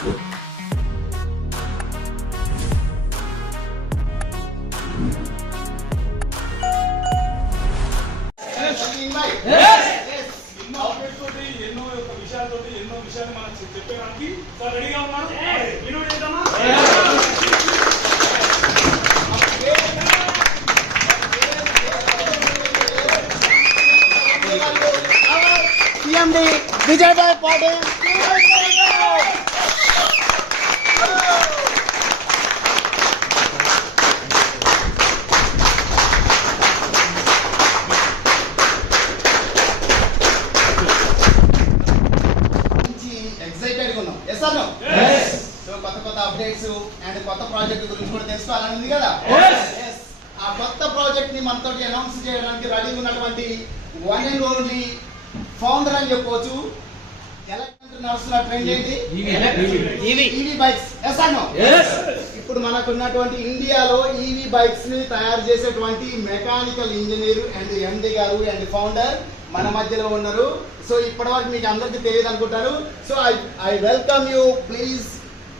ఎన్నో విషయాలు మనం చెప్పడానికి రెడీగా ఉన్నారు. CMD Vijay Bhai Patil. Excited గా ఉన్నాం. Yes or no? సో కొత్త అప్డేట్స్ అండ్ కొత్త ప్రాజెక్ట్ గురించి కూడా తెలుసుకోవాలని ఉంది కదా. ఆ కొత్త ప్రాజెక్ట్ ని మనతో అనౌన్స్ చేయడానికి రెడీ ఉన్నటువంటి వన్ అండ్ ఓన్లీ ఫౌండర్ అని చెప్పవచ్చు. ఎలక్ట్రిక్ నడుస్తున్న ట్రెండ్ ఏంటి? EV bikes. Yes or no? ఇప్పుడు మనకున్నటువంటి ఇండియాలో ఈవీ బైక్స్ ని తయారు చేసేటువంటి మెకానికల్ ఇంజనీర్ అండ్ ఎండి గారు అండ్ ఫౌండర్ మన మధ్యలో ఉన్నారు. సో ఇప్పటి వరకు మీకు అందరికీ తెలియదు అనుకుంటారు. So I welcome you. Please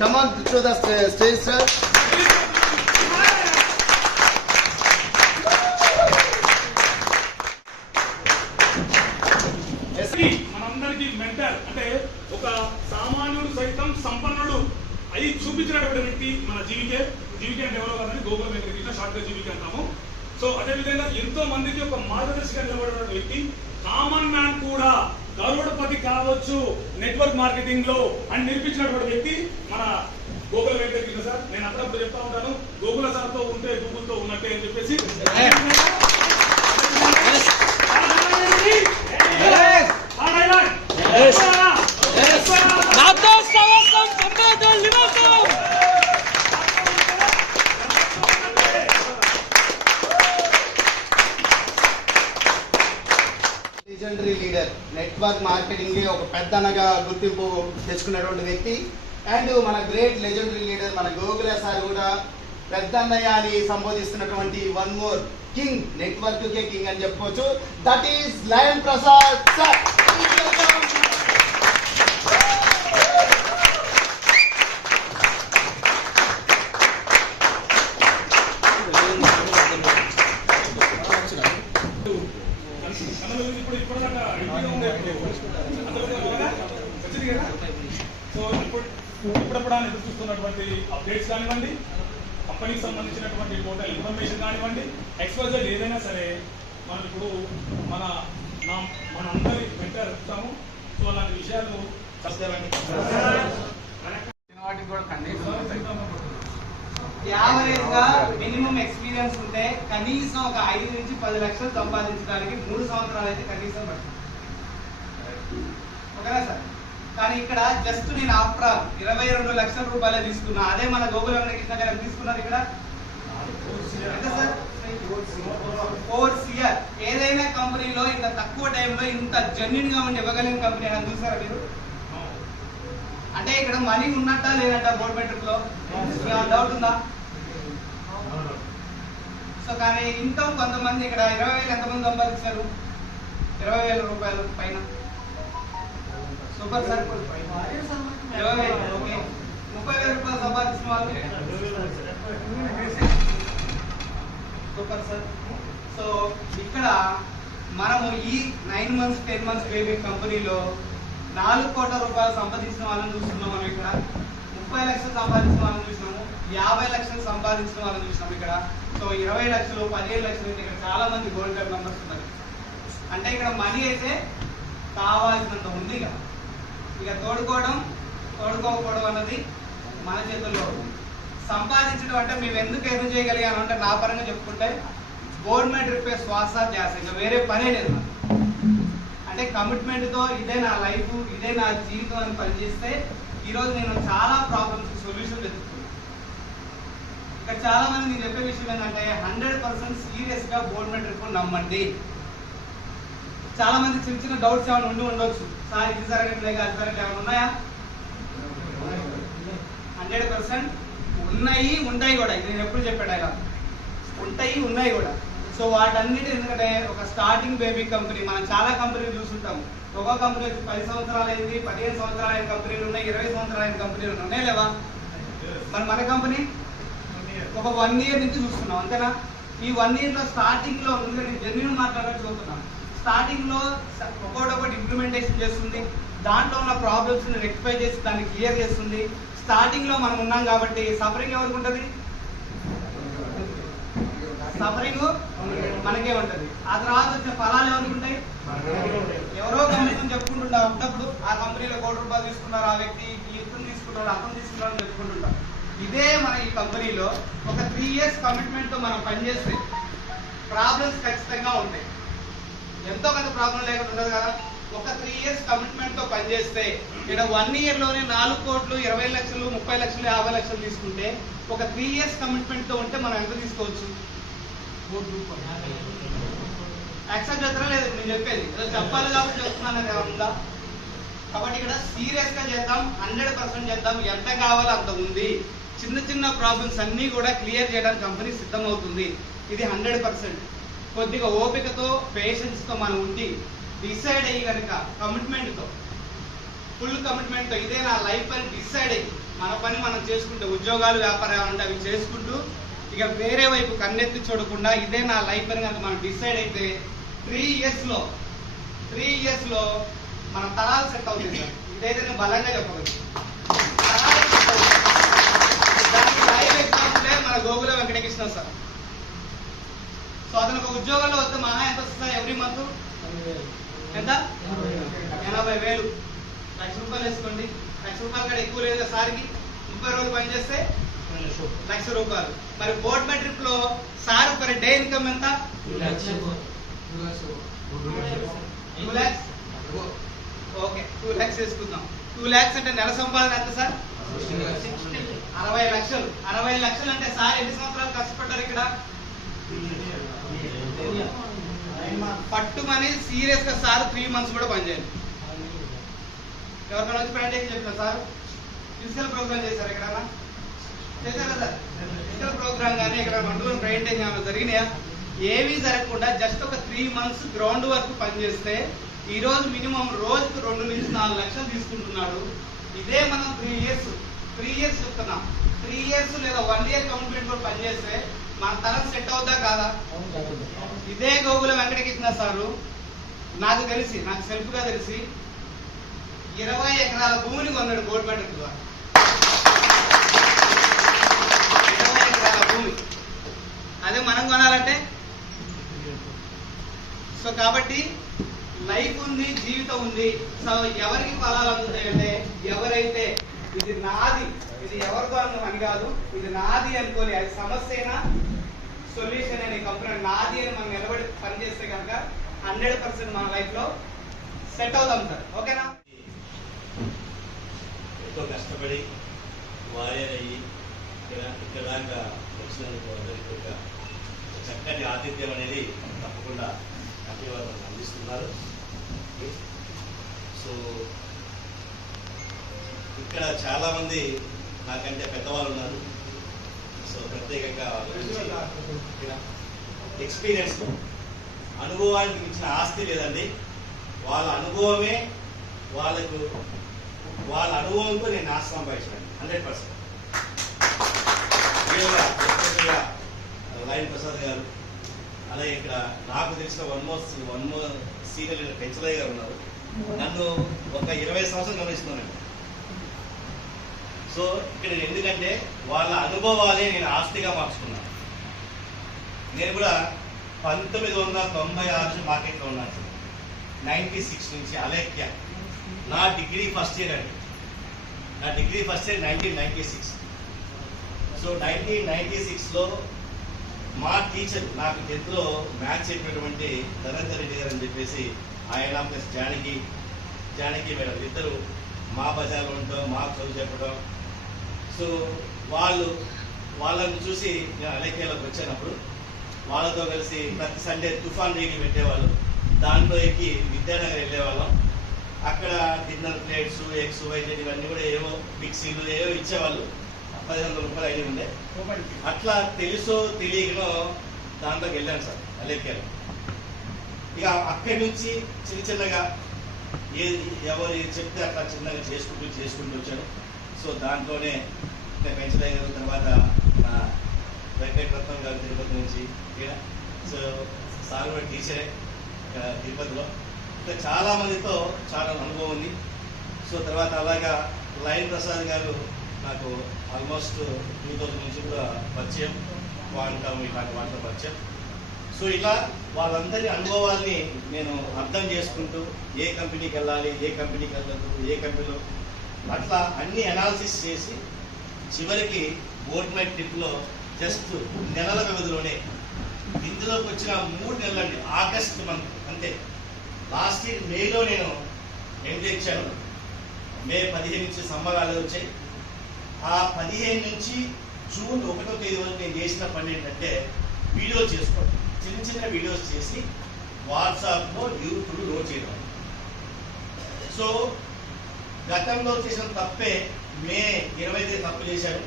come on to the stage sir. మనందరికీ మెంటర్ అంటే ఒక సామాన్యుడు సైతం సంపన్నుడు అయి చూపించినటువంటి వ్యక్తి మన జీవికే డెవలప్ అని గోకుల వెంకటకృష్ణ షార్ట్ గా జీవికే అంటాము. సో అదేవిధంగా ఎంతో మందికి ఒక మార్గదర్శిగా నిలబడిన వ్యక్తి, కామన్ మ్యాన్ కూడా కరోడ్పతి కావచ్చు నెట్వర్క్ మార్కెటింగ్ లో అని నిరూపించినటువంటి వ్యక్తి మన గోకుల వెంకటకృష్ణ సార్. నేను అప్పుడప్పుడు చెప్తా ఉంటాను, గోకుల సార్ తో ఉంటే గూగుల్ తో ఉన్నట్టే అని చెప్పేసి. లెజెండరీ లీడర్, నెట్వర్క్ మార్కెటింగ్ ఒక పెద్దనగా గుర్తింపు తెచ్చుకున్నటువంటి వ్యక్తి అండ్ మన గ్రేట్ లెజెండరీ లీడర్ మన గోకుల సార్ కూడా పెద్దన్నయ్య అని సంబోధిస్తున్నటువంటి వన్ మోర్ కింగ్, నెట్వర్క్ కే కింగ్ అని చెప్పుకోవచ్చు. That is lion Prasad sir. So ఇప్పుడప్పుడు ఎదురు చూస్తున్నటువంటి అప్డేట్స్ కానివ్వండి, కంపెనీకి సంబంధించినటువంటి టోటల్ ఇన్ఫర్మేషన్ కానివ్వండి, ఎక్స్పోజర్ ఏదైనా సరే మనం ఇప్పుడు మనందరి వెంట చెప్తాము. సో అలాంటి విషయాలు వాటికి కూడా యావరేజ్ గా మినిమం ఎక్స్పీరియన్స్ ఉంటే కనీసం ఒక 5 నుంచి 10 లక్షలు సంపాదించడానికి 3 సంవత్సరాలు అయితే కనీసం పడుతుంది. ఓకేనా సార్? కానీ ఇక్కడ జస్ట్ నేను ఆఫ్టర్ 22 లక్షల రూపాయలే తీసుకున్నా. అదే మన గోకుల వెంకటకృష్ణ గారు తీసుకున్నారు ఇక్కడ ఎంత సార్? 4 CR. ఏదైనా కంపెనీలో ఇంత తక్కువ టైంలో ఇంత జెన్యూన్ గా ఉండి ఇవ్వగలిగిన కంపెనీ అని చూసారా మీరు? అంటే ఇక్కడ మనీ ఉన్నట్టా లేనట్ట బోర్డు మెట్రిక్ లో డౌట్ ఉందా? సో కానీ ఇన్కమ్ కొంతమంది ఇక్కడ 20,000 ఎంతమంది సంపాదించారు? 20,000 రూపాయలు పైన. Super sir. 20,000 ఓకే. 30,000 రూపాయలు సంపాదించిన వాళ్ళు సూపర్ సార్. సో ఇక్కడ మనము ఈ 9 మంత్స్ 10 మంత్స్ బేబీ కంపెనీలో 4 కోట్ల రూపాయలు సంపాదించిన వాళ్ళని చూస్తున్నాం. మనం ఇక్కడ 30 లక్షలు సంపాదించిన వాళ్ళని చూసినాము, 50 లక్షలు సంపాదించిన వాళ్ళని చూసినాము ఇక్కడ. సో 20 లక్షలు 15 లక్షలు ఇక్కడ చాలా మంది గోల్డ్ కార్డ్ మెంబర్స్ ఉన్నారు. అంటే ఇక్కడ మనీ అయితే కావాల్సినంత ఉంది. ఇక తోడుకోకపోవడం అన్నది మన చేతుల్లో. సంపాదించడం అంటే మేము ఎందుకు ఎదురు చేయగలిగాను అంటే నా పరంగా చెప్పుకుంటే గవర్నమెంట్ రిపే శ్వాస ధ్యాస, ఇంకా వేరే పనే లేదు. అంటే కమిట్మెంట్ తో ఇదే నా లైఫ్, ఇదే నా జీవితం అని పనిచేస్తే ఈరోజు నేను చాలా ప్రాబ్లమ్స్ సొల్యూషన్ వెతుకుతున్నాను. ఇక్కడ చాలా మంది నేను చెప్పే విషయం ఏంటంటే 100% సీరియస్ గా గవర్నమెంట్ రిపోర్ట్ నమ్మండి. చాలా మంది చిన్న చిన్న డౌట్స్ ఏమైనా ఉండొచ్చు. సార్ ఇది జరగట్లేక అది జరగట్లే ఏమైనా ఉన్నాయా? 100% ఉన్నాయి, ఉంటాయి కూడా. ఇది నేను ఎప్పుడు చెప్పాడు ఆయన, ఉంటాయి, ఉన్నాయి కూడా. సో సో వాటన్నిటి ఎందుకంటే ఒక స్టార్టింగ్ బేబీ కంపెనీ, మనం చాలా కంపెనీలు చూస్తుంటాం. ఒక్కో కంపెనీ 10 సంవత్సరాలు అయింది, 15 సంవత్సరాలు అయిన కంపెనీలు ఉన్నాయి, 20 సంవత్సరాలు అయిన కంపెనీలు ఉన్నాయి లేవా? మరి మన కంపెనీ ఒక 1 ఇయర్ నుంచి చూస్తున్నాం, అంతేనా? ఈ 1 ఇయర్ లో స్టార్టింగ్ లో ఎందుకంటే జెన్యున్ మాట్లాడడానికి చూస్తున్నాం. స్టార్టింగ్ లో ఒకటి ఇంప్లిమెంటేషన్ చేస్తుంది, దాంట్లో ఉన్న ప్రాబ్లమ్స్ ని రెక్టిఫై చేసి దాన్ని క్లియర్ చేస్తుంది. స్టార్టింగ్ లో మనం ఉన్నాం కాబట్టి సఫరింగ్ ఎవరికి ఉంటుంది? సఫరింగ్ మనకే ఉంటుంది. ఆ తర్వాత వచ్చే ఫలాలు ఎవరికి ఉంటాయి? ఎవరో కంపెనీ చెప్పుకుంటుంటాం. అప్పుడప్పుడు ఆ కంపెనీలో ₹1,00,00,000 తీసుకున్నారు, ఆ వ్యక్తి ఇతను తీసుకున్నాడు, అతను తీసుకున్నాడు అని చెప్పుకుంటుంటాం. ఇదే మన ఈ కంపెనీలో ఒక 3 ఇయర్స్ కమిట్మెంట్ తో మనం పనిచేస్తే ప్రాబ్లమ్స్ ఖచ్చితంగా ఉంటాయి. ఎంతో కొంత ప్రాబ్లం లేకుండా ఉండదు కదా. ఒక 3 ఇయర్స్ కమిట్మెంట్ తో పనిచేస్తే ఇక్కడ 1 ఇయర్ లోనే 4 కోట్లు, 20 లక్షలు, 30 లక్షలు, 50 లక్షలు తీసుకుంటే ఒక 3 ఇయర్స్ కమిట్మెంట్ తో ఉంటే మనం ఎంత తీసుకోవచ్చు? యాక్సెప్ట్ చేస్తారా లేదు? నేను చెప్పేది ఏదో చెప్పాలి కాబట్టి చెప్తున్నాను, అది ఉందా? కాబట్టి ఇక్కడ సీరియస్ గా చేద్దాం, 100% చేద్దాం. ఎంత కావాలో అంత ఉంది. చిన్న చిన్న ప్రాబ్లమ్స్ అన్ని కూడా క్లియర్ చేయడానికి కంపెనీ సిద్ధమవుతుంది. ఇది 100%. కొద్దిగా ఓపికతో, పేషెన్స్ తో మనం ఉండి డిసైడ్ అయ్యి కనుక కమిట్మెంట్ తో, ఫుల్ కమిట్మెంట్ తో ఇదే నా లైఫ్ అని డిసైడ్ అయ్యి మన పని మనం చేసుకుంటే, ఉద్యోగాలు, వ్యాపారాలు అంటే అవి చేసుకుంటూ ఇక వేరే వైపు కన్నెత్తి చూడకుండా ఇదే నా లైఫ్ అని కనుక మనం డిసైడ్ అయితే 3 ఇయర్స్ లో మన తరాలు సెట్ అవుతుంది సార్. ఇదైతే నేను బలంగా చెప్పగలను. దానికి లైవ్ ఎగ్జాంపులే మన గోగుల వెంకటకృష్ణ సార్. సో అతను ఒక ఉద్యోగంలో వస్తే మహా ఎంత వస్తుంది ఎవ్రీ మంత్? ఎంత? 80,000. ₹1,00,000 వేసుకోండి. ₹1,00,000 కూడా ఎక్కువ లేదు సార్కి. 30 రోజులు పని చేస్తే ₹1,00,000. మరి బోట్ మెట్ ట్రిప్ లో సార్ పర్ డే ఇన్కమ్ ఎంత? 2 lakhs. ఓకే, 2 lakhs వేసుకుందాం. 2 lakhs అంటే నెల సంపాదన ఎంత సార్? 60 లక్షలు. 60 లక్షలు అంటే సార్ ఎన్ని సంవత్సరాలు కష్టపడ్డారు ఇక్కడ? పట్టుమని సీరియస్ గా సార్ 3 months కూడా పనిచేయండి. ఎవరికైనా వచ్చి ప్లాంటేషన్ చెప్తారు సార్ ఫిజికల్ ప్రోగ్రామ్ చేశారు ఎక్కడన్నా? చేశారా సార్? ఫిజికల్ ప్రోగ్రామ్ కానీ ఇక్కడ 1-to-1 ప్లాంటేషన్ ఏమైనా జరిగినాయా? ఏమీ జరగకుండా జస్ట్ ఒక 3 months గ్రౌండ్ వర్క్ పనిచేస్తే ఈ రోజు మినిమం రోజుకు 2 నుంచి 4 లక్షలు తీసుకుంటున్నాడు. ఇదే మనం 3 ఇయర్స్ చెప్తున్నాం. 3 ఇయర్స్ లేదా 1 year కమిట్మెంట్ కూడా పనిచేస్తే మన తరం సెట్ అవుతా కాదా? ఇదే గోగుల వెంకటకృష్ణ సారు నాకు సెల్ఫ్ గా తెలిసి 20 ఎకరాల భూమిని కొన్నాడు గోల్డ్ మెడల్ ద్వారా. 20 ఎకరాల భూమి. అదే మనం కొనాలంటే సో కాబట్టి లైఫ్ ఉంది, జీవితం ఉంది. సో ఎవరికి ఫలాలు అందుతాయంటే ఎవరైతే ఇది నాది, ఇది ఎవరితో అని కాదు, ఇది నాది అనుకోని, అది సమస్య అయినా సొల్యూషన్ అనే కంపెనీ నాది అని మనం నిలబడి పనిచేస్తే కనుక 100% మన లైఫ్ లో సెట్ అవుతాం సార్. ఓకేనా? ఎంతో కష్టపడి వారియర్ అయ్యి ఇక్కడ దాకా వచ్చినందుకు అందరికీ ఒక చక్కటి ఆతిథ్యం అనేది తప్పకుండా అభివాదం అందిస్తున్నారు. సో ఇక్కడ చాలా మంది నాకంటే పెద్దవాళ్ళు ఉన్నారు. సో ప్రత్యేకంగా ఎక్స్పీరియన్స్, అనుభవానికి ఇచ్చిన ఆస్తి లేదండి. వాళ్ళ అనుభవమే వాళ్ళ అనుభవంతో నేను ఆస్తి సంపాదించాను 100%. లైన్ ప్రసాద్ గారు, అలాగే ఇక్కడ నాకు తెలిసిన one more senior leader Penchalaiah గారు ఉన్నారు. నన్ను ఒక 20 సంవత్సరాలు గమనిస్తున్నానండి. సో ఇక్కడ ఎందుకంటే వాళ్ళ అనుభవాలే నేను ఆస్తిగా మార్చుకున్నాను. నేను కూడా 1996 మార్కెట్లో ఉన్నాను సార్. 96 నుంచి అలేఖ్య నా డిగ్రీ ఫస్ట్ ఇయర్ అండి. నా డిగ్రీ ఫస్ట్ ఇయర్ 1996. సో 1996లో మా టీచర్ నాకు 10th లో మ్యాథ్స్ చెప్పినటువంటి ధనంజర్ రెడ్డి గారు అని చెప్పేసి, ఆయన ప్లస్ జానకి మేడం ఇద్దరు మా బజార్లో ఉండటం, మాకు చదువు చెప్పడం. సో వాళ్ళని చూసి నేను అలేఖ్యలోకి వచ్చినప్పుడు వాళ్ళతో కలిసి ప్రతి సండే తుఫాన్ రేగిలు పెట్టేవాళ్ళు. దాంట్లో ఎక్కి విద్యానగర్ వెళ్ళేవాళ్ళం. అక్కడ డిన్నర్ ప్లేట్స్, ఎగ్స్, వైజెడ్ ఇవన్నీ కూడా ఏవో మిక్సీలు ఏవో ఇచ్చేవాళ్ళు. ₹1,500 అయినా ఉండే. అట్లా తెలుసో తెలియకనో దాంట్లోకి వెళ్ళాను సార్ అలేఖ్యాలు. ఇక అక్కడి నుంచి చిన్నగా ఎవరు చెప్తే అట్లా చిన్నగా చేసుకుంటూ వచ్చాను. సో దాంట్లోనే పెంచలయ్య గారు, తర్వాత వెంకటరత్నం గారు తిరుపతి నుంచి, సో సార్ కూడా టీచరే తిరుపతిలో. ఇంకా చాలా మందితో చాలా అనుభవం ఉంది. సో తర్వాత అలాగా లైన్ ప్రసాద్ గారు నాకు ఆల్మోస్ట్ 2000 నుంచి కూడా పరిచయం, క్వాంటమ్ ఇట్లాంటి వాటితో పరిచయం. సో ఇలా వాళ్ళందరి అనుభవాల్ని నేను అర్థం చేసుకుంటూ ఏ కంపెనీకి వెళ్ళాలి, ఏ కంపెనీకి వెళ్ళదు, ఏ కంపెనీలో అట్లా అన్ని అనాలిసిస్ చేసి చివరికి బోట్ మై ట్రిప్లో జస్ట్ నెలల వ్యవధిలోనే ఇందులోకి వచ్చిన 3 నెలలండి, ఆగస్ట్ మంత్ అంతే. లాస్ట్ ఇయర్ మేలో నేను ఎంట్రీ ఇచ్చాను. మే 15 నుంచి సంబరాలు వచ్చాయి. ఆ 15 నుంచి జూన్ 1వ తేదీ వరకు నేను చేసిన పని ఏంటంటే వీడియో చేసుకోవడం, చిన్న వీడియోస్ చేసి వాట్సాప్లో యూట్యూబ్ లోడ్ చేయడం. సో గతంలో చేసిన తప్పే మే 20 తప్పు చేశాను.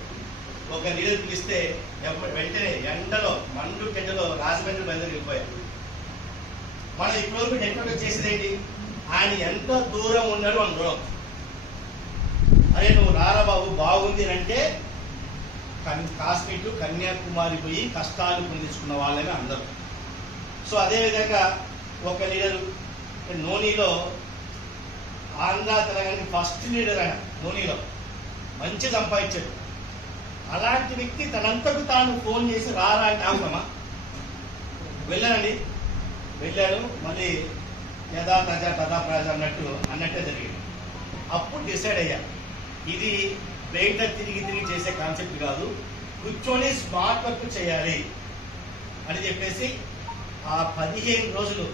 ఒక లీడర్ పిలిస్తే వెంటనే ఎండలో మండు గడ్డలో రాజమండ్రి బయలుదేరి వెళ్ళిపోయారు. మనం ఇప్పటివరకు నెట్వర్క్ చేసేది ఏంటి, ఆయన ఎంత దూరం ఉన్నాడు అని దూరం. అరే నువ్వు రారా బాబు బాగుంది అంటే కాశ్మీర్ కన్యాకుమారి పోయి కష్టాలు పొందించుకున్న వాళ్ళని అందరూ. సో అదేవిధంగా ఒక లీడరు నోనీలో ఆంధ్ర తెలంగాణ ఫస్ట్ లీడర్ ఆయన నోనీలో మంచి సంపాదించాడు. అలాంటి వ్యక్తి తనంతకు తాను ఫోన్ చేసి రారా అంటే ఆగుతామా? వెళ్ళానండి, వెళ్ళాడు. మళ్ళీ యథా ప్రజా తథా ప్రజ అన్నట్టే జరిగింది. అప్పుడు డిసైడ్ అయ్యా, ఇది బయట తిరిగి చేసే కాన్సెప్ట్ కాదు, కూర్చొని స్మార్ట్ వర్క్ చేయాలి అని చెప్పేసి ఆ 15 రోజులు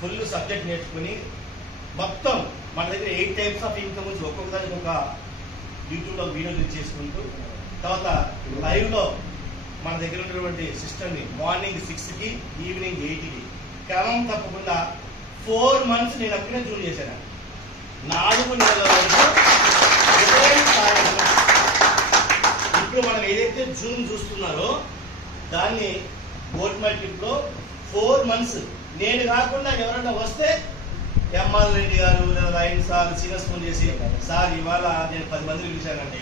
ఫుల్ సబ్జెక్ట్ నేర్చుకుని మొత్తం మన దగ్గర 8 టైప్స్ ఆఫ్ ఇన్కమ్ నుంచి ఒక్కొక్కసారి ఒక యూట్యూబ్లో వీడియోలు చేసుకుంటూ, తర్వాత లైవ్లో మన దగ్గర ఉన్నటువంటి సిస్టమ్ని మార్నింగ్ 6కి ఈవినింగ్ 8కి క్రమం తప్పకుండా 4 months నేను అక్కడే జూమ్ చేశాను. 4 నెలల వరకు ఇప్పుడు మనం ఏదైతే జూమ్ చూస్తున్నారో దాన్ని బోట్ మై ట్రిప్లో 4 months నేను కాకుండా ఎవరైనా వస్తే ఎంఆర్ రెడ్డి గారు లేదా లైన్ సార్ సీనియర్స్ ఫోన్ చేసి, సార్ ఇవాళ నేను 10 మందిని పిలిచానండి,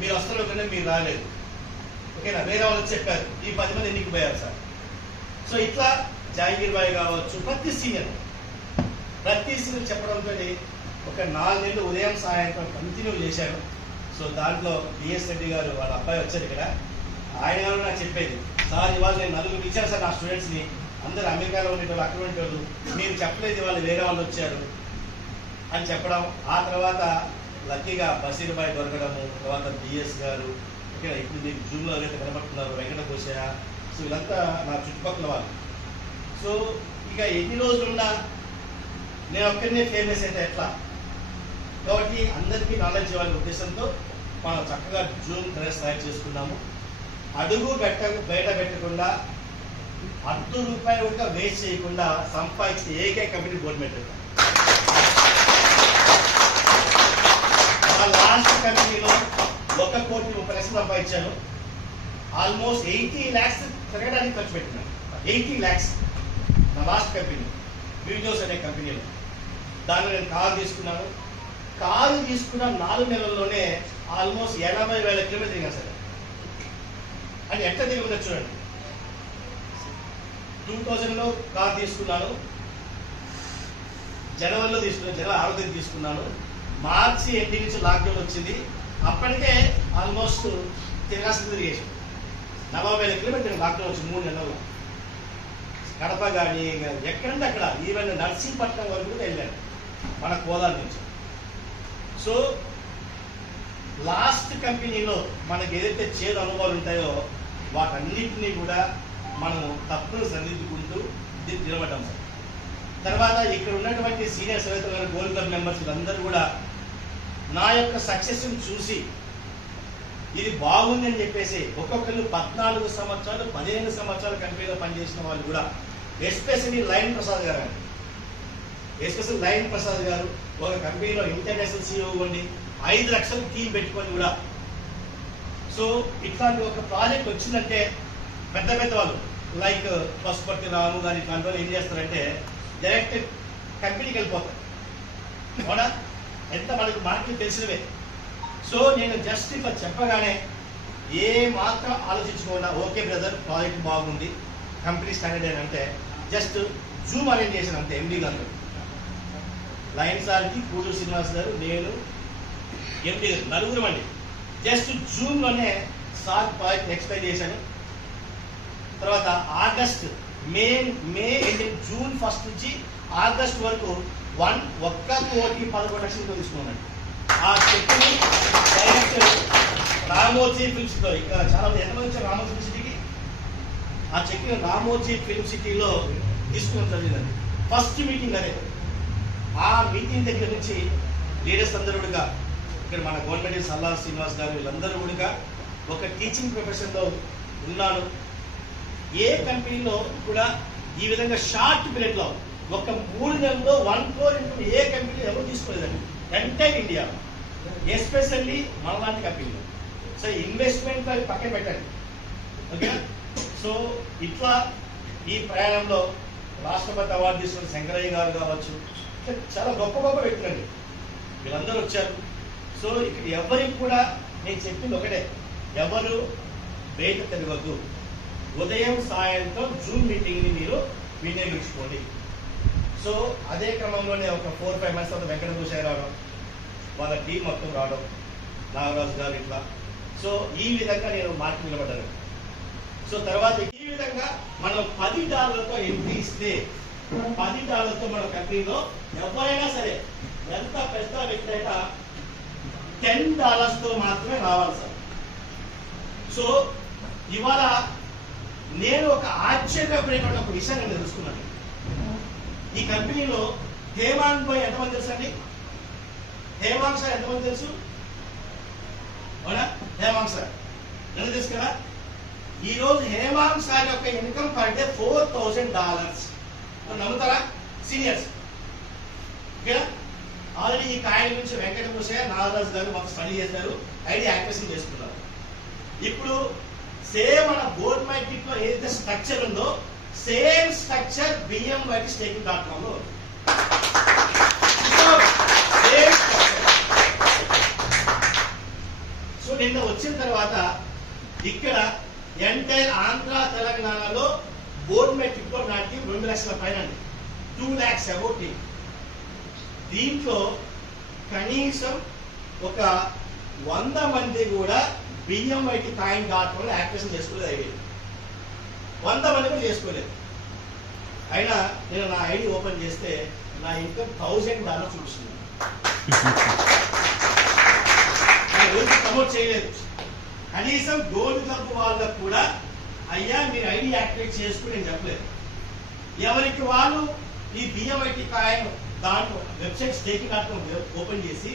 మీరు వస్తారు కంటే మీరు రాలేదు, ఓకేనా, వేరే వాళ్ళు చెప్పారు, ఈ 10 మంది ఎన్నికి పోయారు సార్. సో ఇట్లా జాంగీర్ బాయ్ కావచ్చు, ప్రతి సీనియర్ చెప్పడంతో ఒక 4 నెలలు ఉదయం సాయంత్రం కంటిన్యూ చేశాను. సో దాంట్లో బిఎస్ రెడ్డి గారు వాళ్ళ అబ్బాయి వచ్చారు ఇక్కడ, ఆయన గారు నాకు చెప్పేది, సార్ ఇవాళ నేను 4 ఇచ్చాను సార్ నా స్టూడెంట్స్ని, అందరూ అమెరికాలో ఉండేవాళ్ళు, అక్కడ ఉండేవాళ్ళు, మీరు చెప్పలేదు వాళ్ళు వేరే వాళ్ళు వచ్చారు అని చెప్పడం. ఆ తర్వాత లక్కీగా బషీర్ బాయ్ దొరకడము, తర్వాత బిఎస్ గారు, ఓకే, ఇప్పుడు మీకు జూమ్లో ఎవరైతే కనబడుతున్నారు వెంకట కోసయ్య, సో వీళ్ళంతా నా చుట్టుపక్కల వాళ్ళు. సో ఇక ఎన్ని రోజులున్నా నేను ఒక్కరినే ఫేమస్ అయితే ఎట్లా, కాబట్టి అందరికీ నాలెడ్జ్ ఇవ్వాలనే ఉద్దేశంతో మనం చక్కగా జూమ్ క్లాస్ తయారు చేసుకున్నాము. అడుగు బయట పెట్టకుండా ₹1 కూడా వేస్ట్ చేయకుండా సంపాదించిన ఏకైక company boat my trip. Last కంపెనీలో 1,30,00,000 సంపాదించాను. ఆల్మోస్ట్ 80 lakhs తిరగడానికి ఖర్చు పెట్టినాను. 80 lakhs నా లాస్ట్ కంపెనీ వీడియోస్ అనే కంపెనీలో. దానిలో నేను కారు తీసుకున్నాను. కారు తీసుకున్న 4 నెలల్లోనే ఆల్మోస్ట్ 80,000 కిలోమీటర్లు తిరిగాను సార్. అని ఎట్లా తిరుగుతుందో చూడండి. 2000లో కారు తీసుకున్నాను, జనవరిలో తీసుకున్నాను, జనవరి 6వ తేదీ తీసుకున్నాను. మార్చి ఎండింగ్ నుంచి లాక్డౌన్ వచ్చింది. అప్పటికే ఆల్మోస్ట్ తిరగాల్సింది తిరిగేసాను. 40,000 కిలోమీటర్లు లాక్డౌన్ వచ్చింది 3 నెలల్లో. కడప కానీ ఎక్కడంటే అక్కడ, ఈవెన్ నర్సీపట్నం వరకు కూడా వెళ్ళాను మన కోలార్ నుంచి. సో లాస్ట్ కంపెనీలో మనకి ఏదైతే చేదు అనుభవాలు ఉంటాయో వాటన్నిటినీ కూడా మనం తప్పును సరిదిద్దుకుంటూ నిలబడ్డాం సార్. తర్వాత ఇక్కడ ఉన్నటువంటి సీనియర్ సభ్యులు, గోల్డ్ క్లబ్ మెంబర్స్ అందరూ కూడా నా యొక్క సక్సెస్ని చూసి ఇది బాగుంది అని చెప్పేసి ఒక్కొక్కరు 14 సంవత్సరాలు 15 సంవత్సరాల కంపెనీలో పనిచేసిన వాళ్ళు కూడా, ఎస్పెషల్లీ లైన్ ప్రసాద్ గారు అండి, ఎస్పెషల్ లైన్ ప్రసాద్ గారు ఒక కంపెనీలో ఇంటర్నేషనల్ CEO ఉండి 5 లక్షల టీం పెట్టుకొని కూడా. సో ఇట్లాంటి ఒక ప్రాజెక్ట్ వచ్చిందంటే పెద్ద వాళ్ళు లైక్ పశుపతి రాము గారు ఇట్లాంటి వాళ్ళు ఏం చేస్తారంటే డైరెక్ట్ కంపెనీకి వెళ్ళిపోతారు. అవునా? ఎంత మనకు మార్కెట్ తెలిసినవే. సో నేను జస్ట్ ఇట్లా చెప్పగానే ఏ మాత్రం ఆలోచించకుండా ఓకే బ్రదర్ ప్రాజెక్ట్ బాగుంది, కంపెనీ స్టాండర్డ్ అని అంటే జస్ట్ జూమ్ అరేంజ్ చేశాను అంతే. ఎండి గారు, లైన్ సార్కి, కూటూరు శ్రీనివాస్ గారు, నేను, ఎండి గారు, నలుగురం అండి. జస్ట్ జూమ్లోనే సార్ ప్రాజెక్ట్ ఎక్స్ప్లెయిన్ చేశాను. తర్వాత ఆగస్ట్ మే జూన్ 1 నుంచి ఆగస్ట్ వరకు 1,11,11 తీసుకున్నాను. ఆ చెక్కుని డైరెక్ట్ రామోజీ ఫిల్మ్ సిటీలో, ఇక్కడ చాలా మంది ఎంతమంది వచ్చారు రామోజీ ఫిల్మ్ సిటీకి? ఆ చెక్ని రామోజీ ఫిల్మ్ సిటీలో తీసుకోవడం జరిగిందండి. ఫస్ట్ మీటింగ్ అదే. ఆ మీటింగ్ దగ్గర నుంచి లీడర్స్ అందరూ కూడా ఇక్కడ మన గవర్నమెంట్ సల్లా శ్రీనివాస్ గారు వీళ్ళందరూ కూడా ఒక టీచింగ్ ప్రొఫెషన్లో ఉన్నాను. ఏ కంపెనీలో కూడా ఈ విధంగా షార్ట్ పీరియడ్లో ఒక 3 నెలల్లో 1 crore ఇంటూ ఏ కంపెనీ ఎవరు తీసుకోలేదండి ఎంటైర్ ఇండియా, ఎస్పెషల్లీ మనలాంటి కంపెనీలో. సో ఇన్వెస్ట్మెంట్ అవి పక్కన పెట్టండి, ఓకేనా? సో ఇట్లా ఈ ప్రయాణంలో రాష్ట్రపతి అవార్డు తీసుకున్న శంకరయ్య గారు కావచ్చు, చాలా గొప్ప గొప్ప వ్యక్తులండి వీళ్ళందరూ వచ్చారు. సో ఇక్కడ ఎవరికి కూడా నేను చెప్పింది ఒకటే, ఎవరు బయట తిరగద్దు. ఉదయం సాయంత్రం జూమ్ మీటింగ్ని మీరు వినియోగించుకోండి. సో అదే క్రమంలోనే ఒక 4-5 months తర్వాత వెంకట భూషయ్య రావడం, వాళ్ళ టీం మొత్తం రావడం, నాగరాజు గారు ఇట్లా. సో ఈ విధంగా నేను మార్కెట్ నిలబడ్డాను. సో తర్వాత ఈ విధంగా మనం $10 ఎంట్రీ ఇస్తే $10 మన కంపెనీలో ఎవరైనా సరే ఎంత పెద్ద వ్యక్తి అయినా $10 మాత్రమే రావాలి సార్. సో ఇవాళ నేను ఒక ఆశ్చర్యపడేటువంటి ఒక విషయాన్ని నేను తెలుసుకున్నాను. ఈ కంపెనీలో హేమాంగ్ భాయ్ ఎంతమంది తెలుసు అండి? హేమాంగ్ సార్ ఎంతమంది తెలుసు? అవునా? హేమాంగ్ సార్ ఎందుకు తెలుసు కదా? ఈ రోజు హేమాంగ్ సార్ యొక్క ఇన్కమ్ పర్ డే $4,000. నమ్ముతారా? సీనియర్స్ ఓకేనా? ఆల్రెడీ ఈ కాయల నుంచి వెంకట భూషయ్య, నాగరాజు గారు మాకు స్టడీ చేశారు, ఐడియా యాక్టివేషన్ చేసుకున్నారు. ఇప్పుడు సేమ్ మన బోర్డ్ మైటిక్ లో ఏదైతే స్ట్రక్చర్ ఉందో సేమ్ స్ట్రక్చర్ BMYT staking.com లో సో నిన్న వచ్చిన తర్వాత ఇక్కడ ఎంటైర్ ఆంధ్ర తెలంగాణలో బోర్డ్ మైటిక్ లో నా టీం 2 లక్షల పైన, 2 lakhs అబౌవ్ టీం. దీంట్లో కనీసం ఒక 100 మంది కూడా BMYT coin.com లో యాక్టివేషన్ చేసుకోలేదు. ఐడి 100 మంది కూడా చేసుకోలేదు. అయినా నేను నా ఐడి ఓపెన్ చేస్తే నా ఇన్కమ్ $1,000 చూపిస్తుంది. ప్రమోట్ చేయలేదు. కనీసం గోల్డ్ క్లబ్ వాళ్ళకు కూడా అయ్యా మీరు ఐడి యాక్టివేట్ చేసుకుని నేను చెప్పలేదు. ఎవరికి వాళ్ళు ఈ BMYT కాయిన్ దాంట్లో వెబ్సైట్ staking.com ఓపెన్ చేసి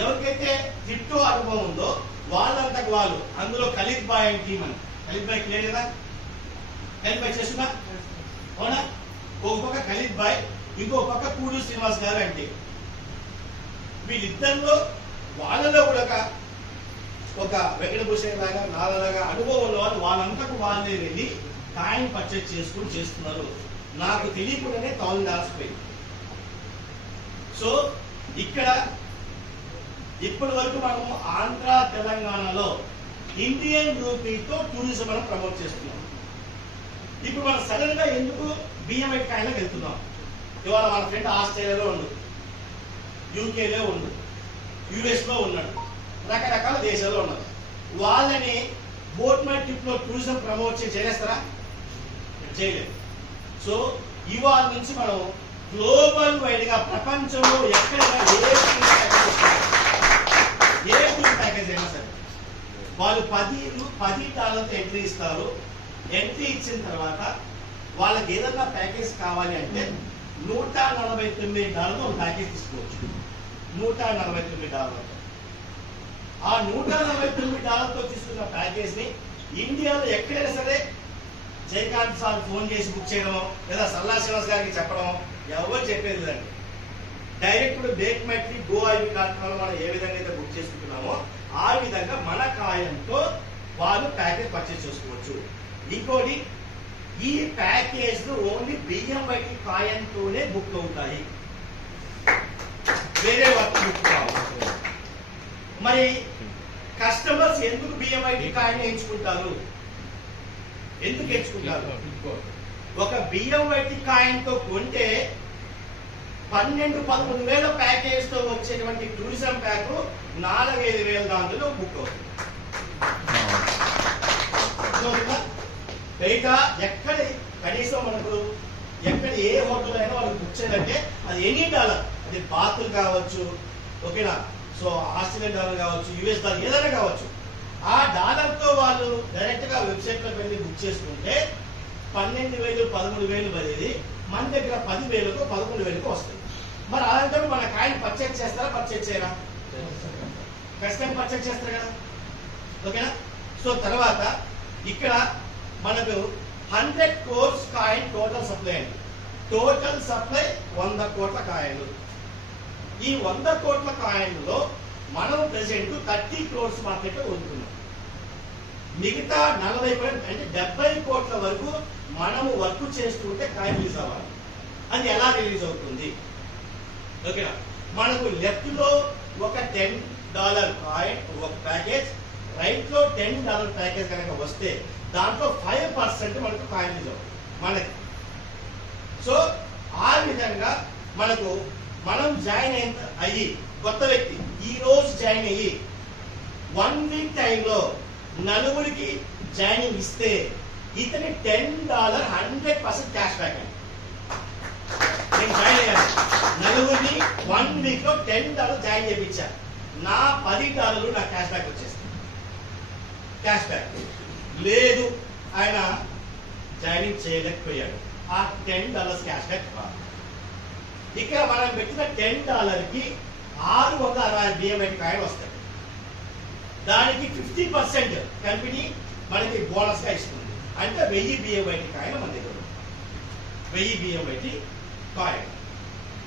ఎవరికైతే క్రిప్టో అనుభవం ఉందో వాళ్ళంతకు వాళ్ళు అందులో ఖలీద్ బాయ్ అని టీం అని, ఖలీద్ బాయ్ క్లియర్ కదా? ఖలీద్ బాయ్ చేస్తున్నా అవునా? ఒక పక్క ఖలీద్ బాయ్, ఇంకో పక్క కూటూరు శ్రీనివాస్ గారు అంటే వీళ్ళిద్దరిలో వాళ్ళలో కూడా ఒక వెంకట భూషయ్య లాగా నాలాగా అనుభవం ఉన్న వాళ్ళు వాళ్ళంతకు వాళ్ళే వెళ్ళి కాయిన్ పర్చేజ్ చేసుకుని చేస్తున్నారు. నాకు తెలియకుండానే $1,000 పోయింది. సో ఇక్కడ ఇప్పటి వరకు మనము ఆంధ్ర తెలంగాణలో ఇండియన్ రూపీతో టూరిజం మనం ప్రమోట్ చేస్తున్నాం. ఇప్పుడు మనం సడన్ గా ఎందుకు BMYT కాయిన్లోకి వెళ్తున్నాం? ఇవాళ మన ఫ్రెండ్ ఆస్ట్రేలియాలో ఉండు, యూకేలో ఉండు, US లో ఉన్నాడు, రకరకాల దేశాల్లో ఉన్నారు. వాళ్ళని బోట్ మై ట్రిప్ లో టూరిజం ప్రమోట్ చేస్తారా? చేయలేదు. సో ఇవాళ నుంచి మనం గ్లోబల్ వైడ్ గా ప్రపంచంలో ఎక్కడైనా ఏ టూర్ ప్యాకేజ్ అయినా సరే వాళ్ళు $10 ఎంట్రీ ఇస్తారు. ఎంట్రీ ఇచ్చిన తర్వాత వాళ్ళకి ఏదన్నా ప్యాకేజ్ కావాలి అంటే $149 ప్యాకేజ్ తీసుకోవచ్చు. $149. ఆ $149 తీసుకున్న ప్యాకేజ్ ని ఇండియాలో ఎక్కడైనా సరే జయకాంత్ సార్ ఫోన్ చేసి బుక్ చేయడమో లేదా సల్లా శ్రీనివాస్ గారికి చెప్పడమో ఎవరు చెప్పేది లేదండి. డైరెక్ట్ బేక్ మైట్రీ GoIB.com మనం ఏ విధంగా అయితే బుక్ చేసుకుంటున్నామో ఆ విధంగా మన కాయంతో వాళ్ళు ప్యాకేజ్ పర్చేస్ చేసుకోవచ్చు. ఇంకోటి ఈ ప్యాకేజ్ ఓన్లీ బియ్యం బయటి కాయంతోనే బుక్ అవుతాయి, వేరే వర్క్ బుక్ కావు. మరి కస్టమర్స్ ఎందుకు బియ్యం బయటి కాయని ఎంచుకుంటారు? ఎందుకు ఎంచుకుంటారు? ఒక బియ్యం బయటి కాయంతో కొంటే 12-13 వేల ప్యాకేజ్ తో వచ్చేటువంటి టూరిజం ప్యాక్ 4-5 వేల దాంట్లో బుక్ అవుతుంది. బయట ఎక్కడ కనీసం మనకు ఎక్కడ ఏ హోటల్ అయినా వాళ్ళు బుక్ చేయాలంటే అది ఎనీ డాలర్, అది బాతులు కావచ్చు, ఓకేనా, సో ఆస్ట్రేలియన్ డాలర్ కావచ్చు, యుఎస్ డాలర్ ఏదైనా కావచ్చు, ఆ డాలర్ తో వాళ్ళు డైరెక్ట్ గా వెబ్సైట్ లో వెళ్ళి బుక్ చేసుకుంటే 12,000-13,000 పడేది మన దగ్గర 10,000-11,000 వస్తుంది. మరి అలాంటప్పుడు మన కాయని పర్చేజ్ చేస్తారా, పర్చేజ్ చేయరా? ఖచ్చితంగా పర్చేజ్ చేస్తారు కదా, ఓకేనా. సో తర్వాత ఇక్కడ మనకు 100 crores కాయిన్ టోటల్ సప్లై అండి. టోటల్ సప్లై 100 కోట్ల కాయలు. ఈ 100 కోట్ల కాయల్లో మనం ప్రెసెంట్ 30 crores మార్కెట్ లో వదులుతున్నాం. మిగతా 40 అంటే 70 కోట్ల వరకు మనము వర్క్ చేస్తుంటే కాయిన్ రిలీజ్ అవ్వాలి. అది ఎలా రిలీజ్ అవుతుంది? ఓకేనా, మనకు లెఫ్ట్ లో ఒక $10 కాయిన్ ఒక ప్యాకేజ్, రైట్ లో $10 ప్యాకేజ్ కనుక వస్తే దాంట్లో 5% మనకు కాయిన్ రిలీజ్ అవుతుంది మనకి. సో ఆ విధంగా మనకు మనం జాయిన్ అయ్యి కొత్త వ్యక్తి ఈ రోజు జాయిన్ అయ్యి 1 వీక్ టైంలో 4 జాయినింగ్ ఇస్తే ఇతని $10 100% క్యాష్ బ్యాక్ అండి. నేను జాయిన్ అయ్యాను, 4 1 వీక్ లో $10 జాయిన్ చేయించా, నా $10 నా క్యాష్ బ్యాక్ వచ్చేస్తుంది. క్యాష్ బ్యాక్ లేదు, ఆయన జాయినింగ్ చేయలేకపోయాడు, ఆ $10 క్యాష్ బ్యాక్ రాదు. ఇక్కడ మనం పెట్టిన $10కి 660 బియ్యం కాయలు వస్తాయి. దానికి 50% కంపెనీ మనకి బోనస్ గా ఇస్తుంది. అంటే 1000 బియ్యం కాయలు మన దగ్గర 1000 బియ్యం కాయలు.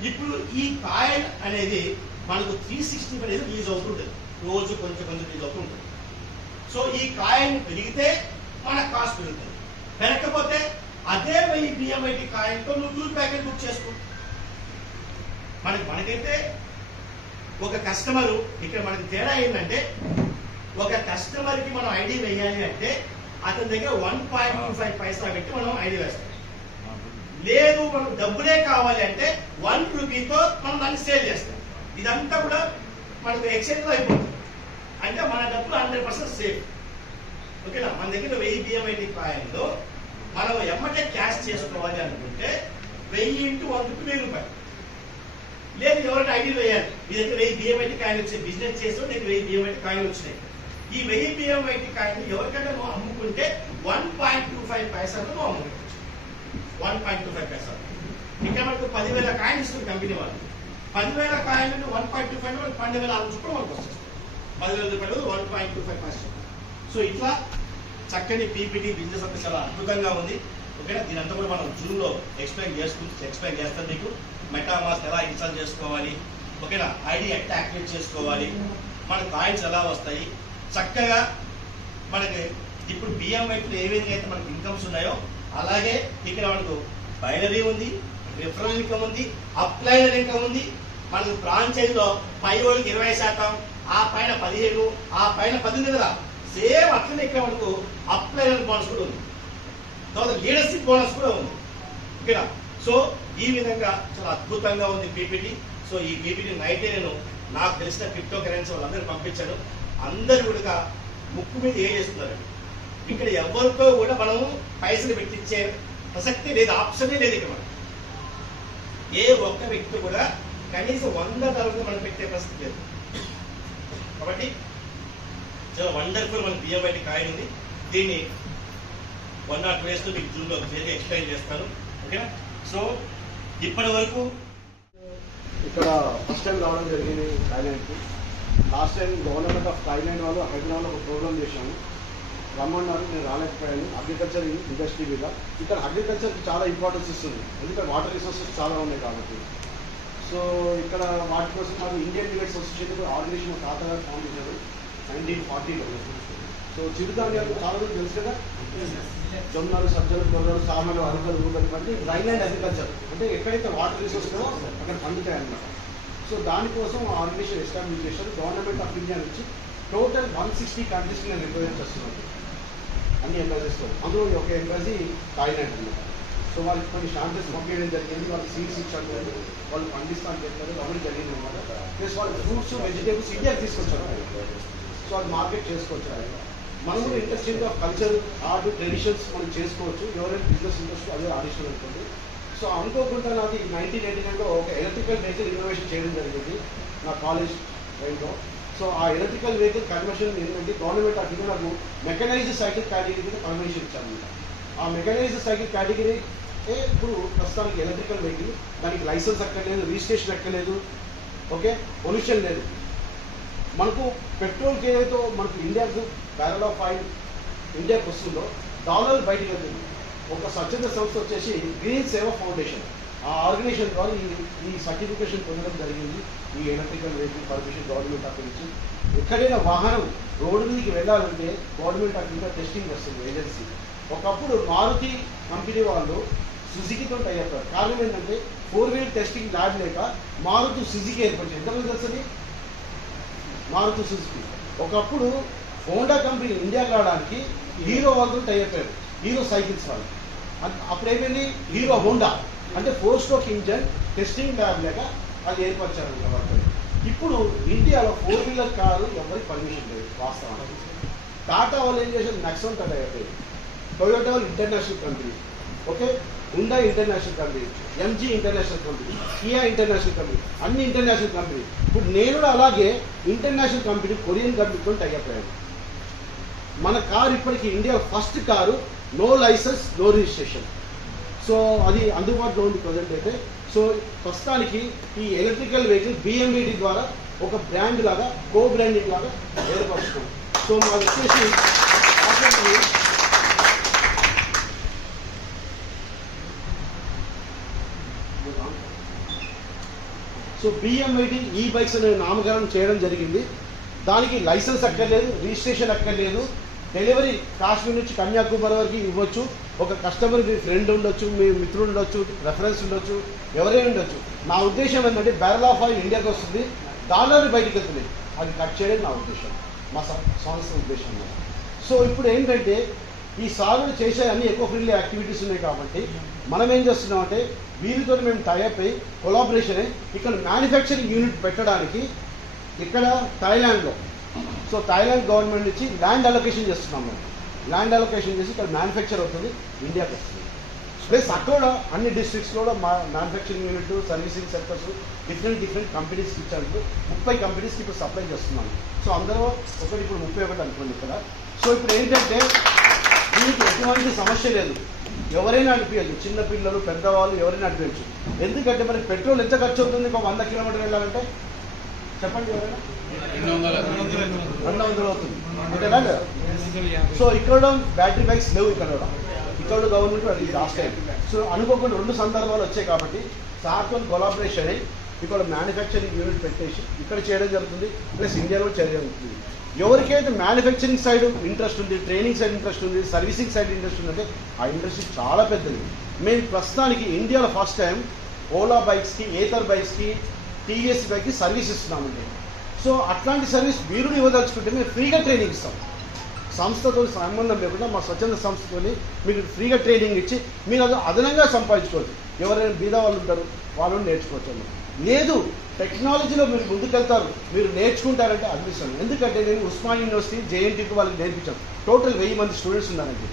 ఇప్పుడు ఈ కాయల్ అనేది మనకు 365 డేస్ రిలీజ్ అవుతుంటుంది, రోజు కొంచెం రిలీజ్ అవుతుంటుంది. సో ఈ కాయల్ని పెరిగితే మన కాస్ట్ పెరుగుతుంది, పెరగకపోతే అదే 1000 బియ్యం కాయలతో నువ్వు 2 ప్యాకెట్ బుక్ చేసుకో. మనకైతే ఒక కస్టమరు ఇక్కడ మనకి తేడా ఏంటంటే, ఒక కస్టమర్ కి మనం ఐడి వేయాలి అంటే అతని దగ్గర 1.25 పైసా పెట్టి మనం ఐడి వేస్తాం. లేదు మనకు డబ్బులే కావాలి అంటే 1 రూపీతో మనం దాన్ని సేల్ చేస్తాం. ఇదంతా కూడా మనకు ఎక్స్చేంజ్ లో అయిపోతుంది. అంటే మన డబ్బులు 100% సేఫ్, ఓకేనా. మన దగ్గర 1000 బియ్యం కాయల్లో మనం ఎమ్మటే క్యాష్ చేసుకోవాలి అనుకుంటే 1000 × 1 రూపీ 1000 రూపాయలు. లేదు ఎవరైనా ఐడీలు వేయాలి, మీ దగ్గర 1000 బియ్యం కాయలు వచ్చాయి, బిజినెస్ చేస్తూ నీకు 1000 బియ్యం కాయలు వచ్చినాయి, ఈ 1000 బియ్యం కాయలు ఎవరికైనా నువ్వు అమ్ముకుంటే 1.25 పైసాలు నువ్వు అమ్ముకోవచ్చు. 1.25 పైసాలు. ఇంకా మనకు 10,000 కాయలు ఇస్తుంది కంపెనీ వాళ్ళు. 10,000 కాయలు 1.25 12,000 కూడా మనకు వస్తుంది. 10,000 రూపాయలు 1.25 పైసలు. సో ఇట్లా చక్కని పీపీటీ బిజినెస్ అంతా చాలా అద్భుతంగా ఉంది, ఓకేనా. దీనంతా కూడా మనం జూమ్ లో ఎక్స్ప్లెయిన్ చేస్తాను మీకు. మెటామాస్క్ ఎలా ఇన్స్టాల్ చేసుకోవాలి, ఓకేనా, ఐడి ఎట్లా యాక్టివేట్ చేసుకోవాలి, మన కాయిన్స్ ఎలా వస్తాయి, చక్కగా మనకి ఇప్పుడు బియ్యం వైపులో ఏ విధంగా అయితే మనకి ఇన్కమ్స్ ఉన్నాయో అలాగే ఇక్కడ మనకు బైనరీ ఉంది, రిఫరల్ ఇన్కమ్ ఉంది, అప్లైనర్ ఇన్కమ్ ఉంది. మనకు ఫ్రాంచైజీలో పై వాళ్ళకి 20%, ఆ పైన 15, ఆ పైన 18 కదా, సేమ్ అట్లనే ఇక్కడ మనకు అప్లైనర్ బోనస్ కూడా ఉంది, తర్వాత లీడర్షిప్ బోనస్ కూడా ఉంది, ఓకేనా. సో ఈ విధంగా చాలా అద్భుతంగా ఉంది పీపీటీ. సో ఈ పీపీటీ నైటే నేను నాకు తెలిసిన క్రిప్టో కరెన్సీ వాళ్ళందరూ పంపించాను. అందరూ కూడా ముక్కు మీద చేస్తున్నారు. ఇక్కడ ఎవరితో కూడా మనము పైసలు పెట్టించే ప్రసక్తి లేదు, ఆప్షనే లేదు. ఇక్కడ మనం ఏ ఒక్క వ్యక్తి కూడా కనీసం $100 మనం పెట్టే ప్రసక్తి లేదు. కాబట్టి చాలా వండర్ఫుల్ మన బియ్యం కాయిన్ ఉంది. దీన్ని 1 or 2 days మీకు జూమ్లో ఎక్స్ప్లెయిన్ చేస్తాను, ఓకేనా. సో ఇప్పటి వరకు ఇక్కడ ఫస్ట్ టైం రావడం జరిగింది థాయిలాండ్కి. Last time government of Thailand వాళ్ళు హైదరాబాద్లో ఒక ప్రోగ్రామ్ చేశాను, రమ్మన్నారు, నేను రాలేకపోయాను. అగ్రికల్చర్ ఇండస్ట్రీ మీద ఇక్కడ అగ్రికల్చర్కి చాలా ఇంపార్టెన్స్ ఇస్తుంది, ఎందుకంటే వాటర్ రిసోర్సెస్ చాలా ఉన్నాయి కాబట్టి. సో ఇక్కడ వాటి కోసం మాకు ఇండియన్ మిల్లెట్స్ అసోసియేషన్ ఆర్గనైజేషన్ తాతగారు ఫౌండ్ చేశారు 1940లో. సో చిరుధాన్యాలు చాలా తెలుసు కదా, జొన్నలు, సజ్జలు, కొర్రలు, సామలు, అరకలు, ఊగలు పండి రైన్ అండ్ అగ్రికల్చర్ అంటే ఎక్కడైతే వాటర్ రిసోర్స్ ఉందో అక్కడ పండుతాయి అన్నమాట. సో దానికోసం ఆర్గనైజేషన్ ఎస్టాబ్లిష్ చేశారు. గవర్నమెంట్ ఆఫ్ ఇండియా నుంచి టోటల్ 160 కంట్రీస్కి నేను రిప్రజెంట్ చేస్తున్నాను అన్ని ఎంబసీస్లో. అందులో ఒక ఎంబసీ థాయిలాండ్ అన్నమాట. సో వాళ్ళకి కొన్ని శాంపిల్స్ పంపించడం జరిగింది. వాళ్ళకి సీడ్స్ ఇచ్చారు, వాళ్ళు పండిస్తాను చెప్పారు, అవన్నీ జరిగింది అనమాట. ప్లస్ వాళ్ళు ఫ్రూట్స్, వెజిటేబుల్స్ ఇండియాకి తీసుకొచ్చారు. సో అది మార్కెట్ చేసుకోవచ్చు. మనం కూడా interesting of culture, art, traditions మనం చేసుకోవచ్చు. ఎవరైనా బిజినెస్ ఇంట్రెస్ట్ అదే ఆడిషన్ ఉంటుంది. సో అనుకోకుండా నాది 1989లో ఒక ఎలక్ట్రికల్ వెహికల్ ఇన్నోవేషన్ చేయడం జరిగింది నా కాలేజ్ టైంలో. సో ఆ ఎలక్ట్రికల్ వెహికల్ కన్వర్షన్ ఏంటంటే గవర్నమెంట్ ఆఫ్ ఇండియా నాకు మెకనైజ్డ్ సైకిల్ కేటగిరీ మీద కన్వర్షన్ ఇచ్చారన్నమాట. ఆ మెకనైజ్డ్ సైకిల్ కేటగిరీ ఇప్పుడు ప్రస్తుతానికి ఎలక్ట్రికల్ వెహికల్, దానికి లైసెన్స్ అక్కర్లేదు, రిజిస్ట్రేషన్ అక్కర్లేదు, ఓకే, పొల్యూషన్ లేదు. మనకు పెట్రోల్కి ఏదైతే మనకు ఇండియాకు బ్యారల్ ఆఫ్ ఆయిల్ ఇండియాకి వస్తుందో డాలర్ బయటకు వెళ్తుంది. ఒక స్వచ్ఛంద సంస్థ వచ్చేసి గ్రీన్ సేవ ఫౌండేషన్, ఆ ఆర్గనైజేషన్ ద్వారా ఈ సర్టిఫికేషన్ పొందడం జరిగింది. ఈ electrical vehicle permission government of నుంచి. ఎక్కడైనా వాహనం రోడ్డు మీదకి వెళ్ళాలంటే గవర్నమెంట్ ఆఫ్ ఇండియా టెస్టింగ్ వస్తుంది ఏజెన్సీ. ఒకప్పుడు మారుతి కంపెనీ వాళ్ళు సుజుకితో టై అయ్యారు. కారణం ఏంటంటే 4-wheel టెస్టింగ్ ల్యాబ్ లేక మారుతి సుజుకి ఏర్పడింది. ఎంతమంది తెలుస్తుంది మారుతి సుజుకి? ఒకప్పుడు హోండా కంపెనీ ఇండియాకి రావడానికి హీరో వాళ్ళతో టై అయిపోయారు, హీరో సైకిల్స్ వాళ్ళు. అప్పుడు ఏమైంది, హీరో హోండా అంటే 4-stroke ఇంజన్ టెస్టింగ్ ల్యాబ్ లేక అది ఏర్పరిచారు వాళ్ళు. ఇప్పుడు ఇండియాలో 4-wheeler కారు ఎవరికి పర్మిషన్ లేదు వాస్తవానికి. టాటా వాళ్ళు ఏం చేశారు, నెక్సాన్ టై అయిపోయారు. టొయోటా వాళ్ళు international company, okay, Honda international company, MG international company, Kia international company, అన్ని ఇంటర్నేషనల్ కంపెనీ. ఇప్పుడు నేను కూడా అలాగే ఇంటర్నేషనల్ కంపెనీ కొరియన్ కంపెనీతో టై అయిపోయాను. మన కారు ఇప్పటికీ India first car no licence no registration. So అది అందుబాటులో ఉంది ప్రజెంట్ అయితే. సో ప్రస్తుతానికి ఈ ఎలక్ట్రికల్ వెహికల్ BMWD ద్వారా ఒక బ్రాండ్ లాగా, కో బ్రాండింగ్ లాగా ఏర్పరుస్తున్నాం. సో మాది వచ్చేసి సో BMWD ఈ బైక్స్ అనే నామకరణం చేయడం జరిగింది. దానికి లైసెన్స్ అక్కర్లేదు, రిజిస్ట్రేషన్ అక్కర్లేదు. డెలివరీ కాశ్మీర్ నుంచి కన్యాకుమారి వరకు ఇవ్వచ్చు. ఒక కస్టమర్ మీ ఫ్రెండ్ ఉండొచ్చు, మీ మిత్రుడు ఉండొచ్చు, రెఫరెన్స్ ఉండొచ్చు, ఎవరైనా ఉండొచ్చు. నా ఉద్దేశం ఏంటంటే బ్యారల్ ఆఫ్ ఆయిల్ ఇండియాకి వస్తుంది, డాలర్ బయటికి వెళ్తుంది, అది కట్ చేయడం నా ఉద్దేశం, మా సంస్థ ఉద్దేశం. సో ఇప్పుడు ఏంటంటే ఈ సాగులు చేసే అన్ని ఎకో ఫ్రెండ్లీ యాక్టివిటీస్ ఉన్నాయి కాబట్టి మనం ఏం చేస్తున్నామంటే వీరితో మేము టైఅప్ అయ్యి కొలాబరేషన్ అయ్యి ఇక్కడ మ్యానుఫ్యాక్చరింగ్ యూనిట్ పెట్టడానికి ఇక్కడ థాయిలాండ్లో. సో థాయిలాండ్ గవర్నమెంట్ నుంచి ల్యాండ్ అలొకేషన్ చేస్తున్నాం మేము. ల్యాండ్ అలొకేషన్ చేసి ఇక్కడ మ్యానుఫ్యాక్చర్ అవుతుంది, ఇండియాకి వస్తుంది. ప్లస్ అక్కడ అన్ని డిస్ట్రిక్ట్స్లో కూడా మా manufacturing unit, servicing sectors different కంపెనీస్కి ఇచ్చారు. 30 కంపెనీస్కి ఇప్పుడు సప్లై చేస్తున్నాం. సో అందరూ ఒకటి ఇప్పుడు 31 అనుకోండి ఇక్కడ. సో ఇప్పుడు ఏంటంటే దీనికి ఎటువంటి సమస్య లేదు, ఎవరైనా నడిపించచ్చు, చిన్నపిల్లలు, పెద్దవాళ్ళు ఎవరైనా నడిపించచ్చు. ఎందుకంటే మనకి పెట్రోల్ ఎంత ఖర్చు అవుతుంది ఒక 100 కిలోమీటర్లు వెళ్ళాలంటే చెప్పండి, ఎవరైనా 200 అవుతుంది అంతేనా? సో ఇక్కడ బ్యాటరీ బైక్స్ లేవు, ఇక్కడ గవర్నమెంట్ అది లాస్ట్ టైం. సో అనుకోకుండా 2 సందర్భాలు వచ్చాయి కాబట్టి సార్తో కొలాబరేషన్ అయ్యి ఇక్కడ మ్యానుఫ్యాక్చరింగ్ యూనిట్ పెట్టేసి ఇక్కడ చేయడం జరుగుతుంది. ప్లస్ ఇండియాలో చేయడం జరుగుతుంది. ఎవరికైతే మ్యానుఫ్యాక్చరింగ్ సైడ్ ఇంట్రెస్ట్ ఉంది, ట్రైనింగ్ సైడ్ ఇంట్రెస్ట్ ఉంది, సర్వీసింగ్ సైడ్ ఇంట్రెస్ట్ ఉందంటే ఆ ఇండస్ట్రీ చాలా పెద్దది. మేము ప్రస్తుతానికి ఇండియాలో ఫస్ట్ టైం ఓలా బైక్స్కి, ఏథర్ బైక్స్కి, TVS బైక్కి సర్వీస్ ఇస్తున్నామండి. సో అట్లాంటి సర్వీస్ మీరు ఇవ్వదలుచుకుంటే మేము ఫ్రీగా ట్రైనింగ్ ఇస్తాం. సంస్థతో సంబంధం లేకుండా మా స్వచ్ఛంద సంస్థతో మీకు ఫ్రీగా ట్రైనింగ్ ఇచ్చి మీరు అది అదనంగా సంపాదించుకోవచ్చు. ఎవరైనా బీద వాళ్ళు ఉంటారు, వాళ్ళని నేర్చుకోవచ్చు. లేదు టెక్నాలజీలో మీరు ముందుకెళ్తారు, మీరు నేర్చుకుంటారంటే అడ్మిషన్. ఎందుకంటే నేను ఉస్మాన్ యూనివర్సిటీ, JNTకి వాళ్ళకి నేర్పించాను. టోటల్ 1000 మంది స్టూడెంట్స్ ఉన్నారండి.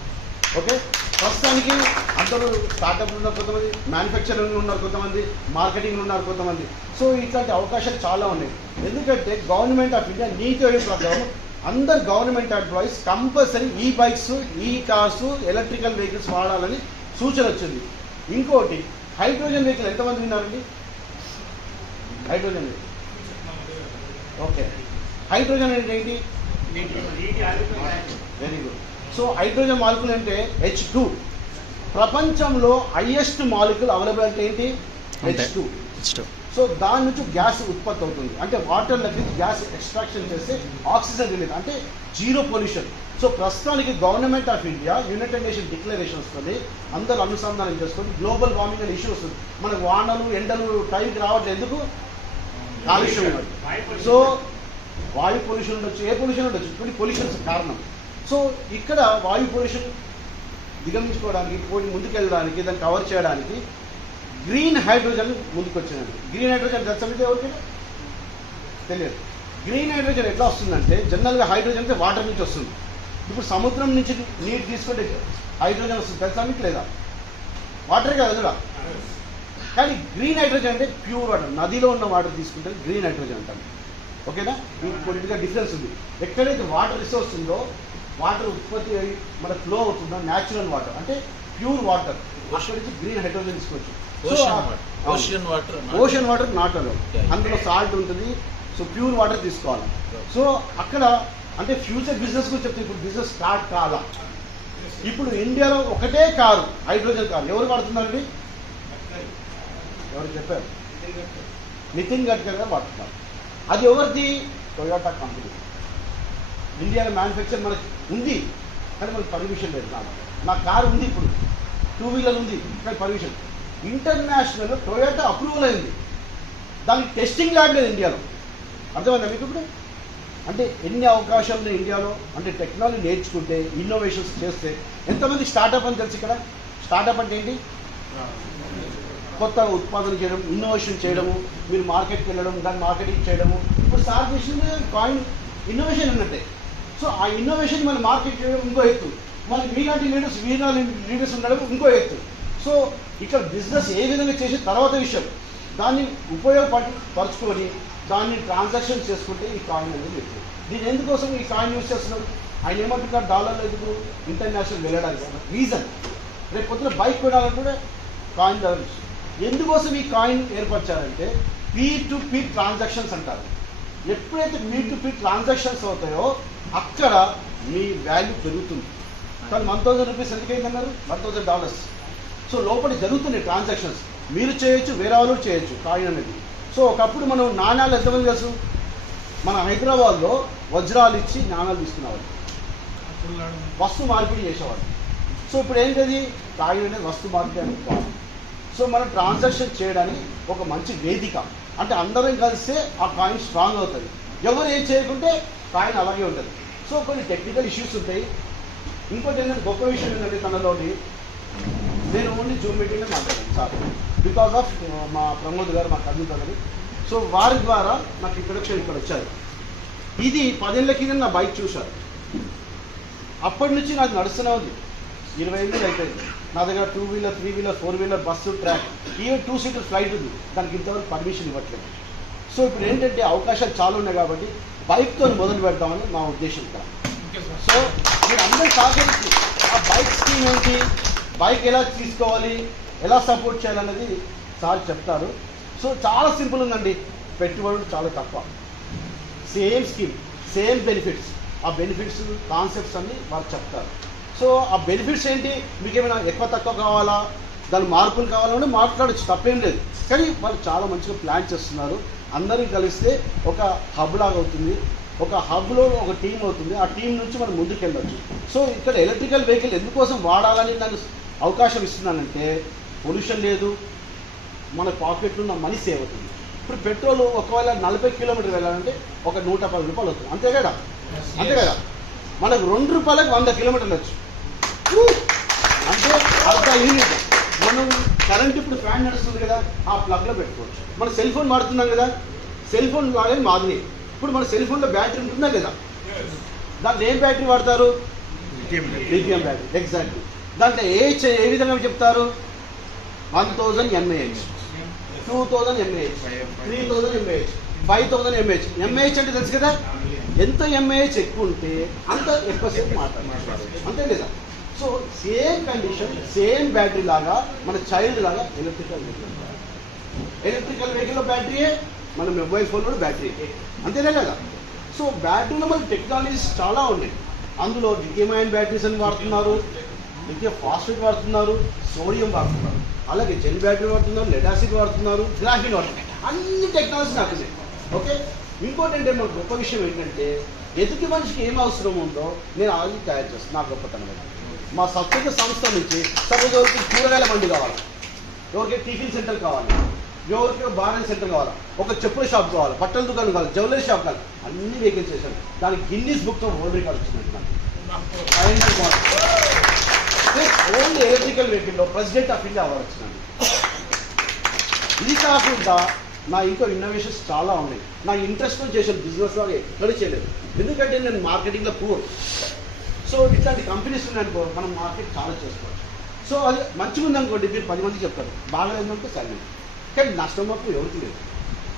ఓకే, ప్రస్తుతానికి అందరూ స్టార్టప్లు ఉన్నారు, కొంతమంది మ్యానుఫ్యాక్చరింగ్ ఉన్నారు, కొంతమంది మార్కెటింగ్ ఉన్నారు, కొంతమంది. సో ఇట్లాంటి అవకాశాలు చాలా ఉన్నాయి. ఎందుకంటే గవర్నమెంట్ ఆఫ్ ఇండియా నీతి ఆయోగ్ ప్రకారం అందరు గవర్నమెంట్ ఎంప్లాయీస్ కంపల్సరీ ఈ బైక్స్, ఈ కార్స్, ఎలక్ట్రికల్ వెహికల్స్ వాడాలని సూచన వచ్చింది. ఇంకోటి హైడ్రోజన్ వెహికల్ ఎంతమంది విన్నారండి? హైడ్రోజన్ వెహికల్, ఓకే, హైడ్రోజన్ అంటే ఏంటి? Very good. So hydrogen molecule అంటే H2. ప్రపంచంలో హైయెస్ట్ మాలిక్యూల్ అవైలబుల్ అంటే ఏంటి? H2. సో దాని నుంచి గ్యాస్ ఉత్పత్తి అవుతుంది. అంటే వాటర్లకి గ్యాస్ ఎక్స్ట్రాక్షన్ చేస్తే ఆక్సిజన్ రిలీజ్, అంటే జీరో పొల్యూషన్. సో ప్రస్తుతానికి government of India United nation declaration వస్తుంది, అందరూ అనుసంధానం చేసుకొని గ్లోబల్ వార్మింగ్ అనే ఇష్యూ వస్తుంది. మనకు వానలు ఎండలు టైంకి రావట్లేదు, ఎందుకు? కాలుష్యం ఉన్నది. సో వాయు పొల్యూషన్ ఉండొచ్చు, ఏ పొల్యూషన్ ఉండొచ్చు, కొన్ని పొల్యూషన్స్ కారణం. సో ఇక్కడ వాయు పొల్యూషన్ దిగమించుకోవడానికి, ముందుకెళ్ళడానికి, దాన్ని కవర్ చేయడానికి గ్రీన్ హైడ్రోజన్ ముందుకు వచ్చిందండి. గ్రీన్ హైడ్రోజన్ తెలుసా ఎవరికైనా? తెలియదు. గ్రీన్ హైడ్రోజన్ ఎట్లా వస్తుందంటే, జనరల్గా హైడ్రోజన్ అంటే వాటర్ నుంచి వస్తుంది. ఇప్పుడు సముద్రం నుంచి నీరు తీసుకుంటే హైడ్రోజన్ వస్తుంది, తెలుసా మీకు? లేదా? వాటరే కదా కూడా. కానీ గ్రీన్ హైడ్రోజన్ అంటే ప్యూర్ వాటర్, నదిలో ఉన్న వాటర్ తీసుకుంటే గ్రీన్ హైడ్రోజన్ అంటారు. ఓకేనా? కొద్దిగా డిఫరెన్స్ ఉంది. ఎక్కడైతే వాటర్ రిసోర్స్ ఉందో, వాటర్ ఉత్పత్తి అయ్యి మన ఫ్లో అవుతుందో, న్యాచురల్ వాటర్ అంటే ప్యూర్ వాటర్, అక్కడి నుంచి గ్రీన్ హైడ్రోజన్ తీసుకోవచ్చు. ఓషన్ వాటర్ నాట్ అలో, అందులో సాల్ట్ ఉంటుంది. సో ప్యూర్ వాటర్ తీసుకోవాలి. సో అక్కడ అంటే ఫ్యూచర్ బిజినెస్ గురించి చెప్తే, ఇప్పుడు బిజినెస్ స్టార్ట్ కావాలా. ఇప్పుడు ఇండియాలో ఒకటే కారు, హైడ్రోజన్ కారు. ఎవరు వాడుతున్నారండి? ఎవరు చెప్పారు? నితిన్ గడ్కరీ గారు వాడుతున్నారు. అది ఎవరిది? Toyota company. ఇండియాలో మ్యానుఫ్యాక్చర్ మనకి ఉంది, కానీ మనకి పర్మిషన్ లేదు. నా కారు ఉంది, ఇప్పుడు 2 వీలర్ ఉంది, కానీ పర్మిషన్. ఇంటర్నేషనల్ టొయోటా అప్రూవల్ అయింది, దానికి టెస్టింగ్ ల్యాబ్ లేదు ఇండియాలో. అర్థమైందా మీకు? ఇప్పుడు అంటే ఎన్ని అవకాశాలు ఉన్నాయి ఇండియాలో. అంటే టెక్నాలజీ నేర్చుకుంటే, ఇన్నోవేషన్స్ చేస్తే. ఎంతమంది స్టార్టప్ అని తెలుసు ఇక్కడ? స్టార్టప్ అంటే ఏంటి? కొత్త ఉత్పాదన చేయడం, ఇన్నోవేషన్ చేయడము, మీరు మార్కెట్కి వెళ్ళడం, దాన్ని మార్కెటింగ్ చేయడము. ఇప్పుడు స్టార్ట్ చేసిన కాయిన్ ఇన్నోవేషన్ అన్నట్టే. సో ఆ ఇన్నోవేషన్ మన మార్కెట్ చేయడం ఇంకో ఎత్తు, మన మీలాంటి లీడర్స్ ఉండడం ఇంకో ఎత్తు. సో ఇక్కడ బిజినెస్ ఏ విధంగా చేసిన తర్వాత విషయం, దాన్ని ఉపయోగపరచుకొని దాన్ని ట్రాన్సాక్షన్ చేసుకుంటే ఈ కాయిన్ అనేది ఎక్కువ. దీని ఎందుకోసం ఈ కాయిన్ యూజ్ చేస్తున్నారు? ఆయన ఏమంటున్నారు, డాలర్లు ఎందుకు ఇంటర్నేషనల్ వెళ్ళడానికి రీజన్. రేపు పొద్దున బైక్ కొనాలంటే కాయిన్ డాలర్. ఎందుకోసం ఈ కాయిన్ ఏర్పరిచారంటే P2P ట్రాన్సాక్షన్స్ అంటారు. ఎప్పుడైతే P2P ట్రాన్సాక్షన్స్ అవుతాయో అక్కడ మీ వాల్యూ పెరుగుతుంది. కానీ 1000 రూపీస్ ఎందుకైందన్నారు? $1000. సో లోపల జరుగుతున్నాయి ట్రాన్సాక్షన్స్, మీరు చేయొచ్చు, వేరే వాళ్ళు చేయొచ్చు కాయిన్ అనేది. సో ఒకప్పుడు మనం నాణ్యాలు ఎంతమంది తెలుసు? మన హైదరాబాద్లో వజ్రాలు ఇచ్చి నాణ్యాలు తీసుకునేవాళ్ళు, వస్తు మార్పిడి చేసేవాళ్ళు. సో ఇప్పుడు ఏంటది? కాయిన్ అనేది వస్తు మార్పిడి అనేది కాదు. సో మనం ట్రాన్సాక్షన్ చేయడానికి ఒక మంచి వేదిక. అంటే అందరం కలిస్తే ఆ కాయిన్ స్ట్రాంగ్ అవుతుంది. ఎవరు ఏం చేయకుంటే కాయిన్ అలాగే ఉంటుంది. సో కొన్ని టెక్నికల్ ఇష్యూస్ ఉంటాయి. ఇంకోటి ఏంటంటే గొప్ప విషయం ఏంటంటే, తనలోని నేను ఓన్లీ జూమ్ మీటింగ్లో మాట్లాడాను సార్, బికాస్ ఆఫ్ మా ప్రమోద్ గారు, మా కజిన్ బ్రదర్. సో వారి ద్వారా నాకు ఇంట్రొడక్షన్ ఇక్కడ వచ్చారు. ఇది 10 ఏళ్ల కింద నా బైక్ చూశారు. అప్పటి నుంచి నాకు నడుస్తూనే ఉంది. 20 ఏళ్ళు అయిపోయింది. నా దగ్గర 2 wheeler, 3 wheeler, 4 wheeler, bus, track, even 2 seater flight ఉంది. దానికి ఇంతవరకు పర్మిషన్ ఇవ్వట్లేదు. సో ఇప్పుడు ఏంటంటే అవకాశాలు చాలా ఉన్నాయి కాబట్టి బైక్తో మొదలు పెడతామని మా ఉద్దేశం ఇక్కడ. సో మీరు అందరూ సహకరించి ఆ బైక్ స్కీమ్ ఏంటి, బైక్ ఎలా తీసుకోవాలి, ఎలా సపోర్ట్ చేయాలనేది సార్ చెప్తారు. సో చాలా సింపుల్ ఉందండి, పెట్టుబడులు చాలా తక్కువ, సేమ్ స్కీమ్, సేమ్ బెనిఫిట్స్. ఆ బెనిఫిట్స్ కాన్సెప్ట్స్ అన్ని వారు చెప్తారు. సో ఆ బెనిఫిట్స్ ఏంటి, మీకు ఏమైనా ఎక్కువ తక్కువ కావాలా, దాని మార్పులు కావాలంటే మాట్లాడచ్చు, తప్పేం లేదు. కానీ వాళ్ళు చాలా మంచిగా ప్లాన్ చేస్తున్నారు. అందరికీ కలిస్తే ఒక హబ్ లాగా అవుతుంది, ఒక హబ్లో ఒక టీం అవుతుంది. ఆ టీం నుంచి మనం ముందుకు వెళ్ళొచ్చు. సో ఇక్కడ ఎలక్ట్రికల్ వెహికల్ ఎందుకోసం వాడాలని దానికి అవకాశం ఇస్తున్నానంటే, పొల్యూషన్ లేదు, మన పాకెట్లో ఉన్న మనీ సేవ్ అవుతుంది. ఇప్పుడు పెట్రోల్ ఒకవేళ 40 కిలోమీటర్లు వెళ్ళాలంటే ఒక 110 రూపాయలు అవుతుంది, అంతే కదా? అంతే కదా? మనకు 2 రూపాయలకు 100 కిలోమీటర్లు వచ్చు. అంటే అర్ధ యూనిట్. మనం కరెంట్ ఇప్పుడు ఫ్యాన్ నడుస్తుంది కదా, ఆ ప్లగ్లో పెట్టుకోవచ్చు. మన సెల్ ఫోన్ వాడుతున్నాం కదా, సెల్ ఫోన్ లాగే మాదిరి. ఇప్పుడు మన సెల్ ఫోన్లో బ్యాటరీ ఉంటుందా లేదా? దాంట్లో ఏం బ్యాటరీ వాడతారు? Lithium battery. ఎగ్జాక్ట్లీ. దాంట్లో ఏ విధంగా చెప్తారు? 1000 mAh, 2000 mAh, 3000 mAh, 5000 mAh. mAh అంటే తెలుసు కదా, ఎంత mAh ఎక్కువ ఉంటే అంత ఎక్కువసేపు మాట్లాడాలి, అంతే లేదా? So same condition, same battery లాగా మన చైల్డ్ లాగా ఎలక్ట్రికల్ వెహికల్లో బ్యాటరీయే, మన మొబైల్ ఫోన్లో బ్యాటరీ, అంతేనా కదా? సో బ్యాటరీలో మన టెక్నాలజీస్ చాలా ఉన్నాయి. అందులో లిథియం అయాన్ బ్యాటరీస్ అని వాడుతున్నారు, లిథియం ఫాస్ఫేట్ వాడుతున్నారు, సోడియం వాడుతున్నారు. అలాగే జెల్ బ్యాటరీ వాడుతున్నారు, లెడ్ యాసిడ్ వాడుతున్నారు, గ్రాఫిన్ వాడుతున్నారు, అన్ని టెక్నాలజీ నాకు ఉన్నాయి. ఓకే, ఇంకోటి అంటే మన గొప్ప విషయం ఏంటంటే ఎదుటి మనిషికి ఏం అవసరం ఉందో నేను అది తయారు చేస్తాను. నా గొప్పతనం అది. మా సత్యక సంస్థ నుంచి సపోజ్ ఎవరికి కూరగాయల మండి కావాలి, ఎవరికి టిఫిన్ సెంటర్ కావాలి, ఎవరికి బార్గెన్ సెంటర్ కావాలి, ఒక చెప్పుల షాప్ కావాలి, బట్టల దుకాణం కావాలి, జ్యువెలరీ షాప్ కావాలి, అన్ని వెహికల్స్ చేశాను. దానికి గిన్నీస్ బుక్తో వరల్డ్ రికార్డ్ వచ్చిందండి నాకు. ఓన్లీ ఎలక్ట్రికల్ వెహికల్లో ప్రెసిడెంట్ ఆఫ్ ఇండియా అవార్డు వచ్చిందండి. ఇది కాకుండా నా ఇంకో ఇన్నోవేషన్స్ చాలా ఉన్నాయి. నా ఇంట్రెస్ట్తో చేసిన బిజినెస్ లాగా ఎక్కడ చేయలేదు, ఎందుకంటే నేను మార్కెటింగ్లో పూర్. సో ఇట్లాంటి కంపెనీస్ ఉన్నాయనుకో మనం మార్కెట్ చాలా చేసుకోవచ్చు. సో అది మంచిగా ఉందనుకోండి మీరు 10 మందికి చెప్తారు, బాగాలేదంటే సరే, కానీ నష్టం మాత్రం ఎవరికి లేదు.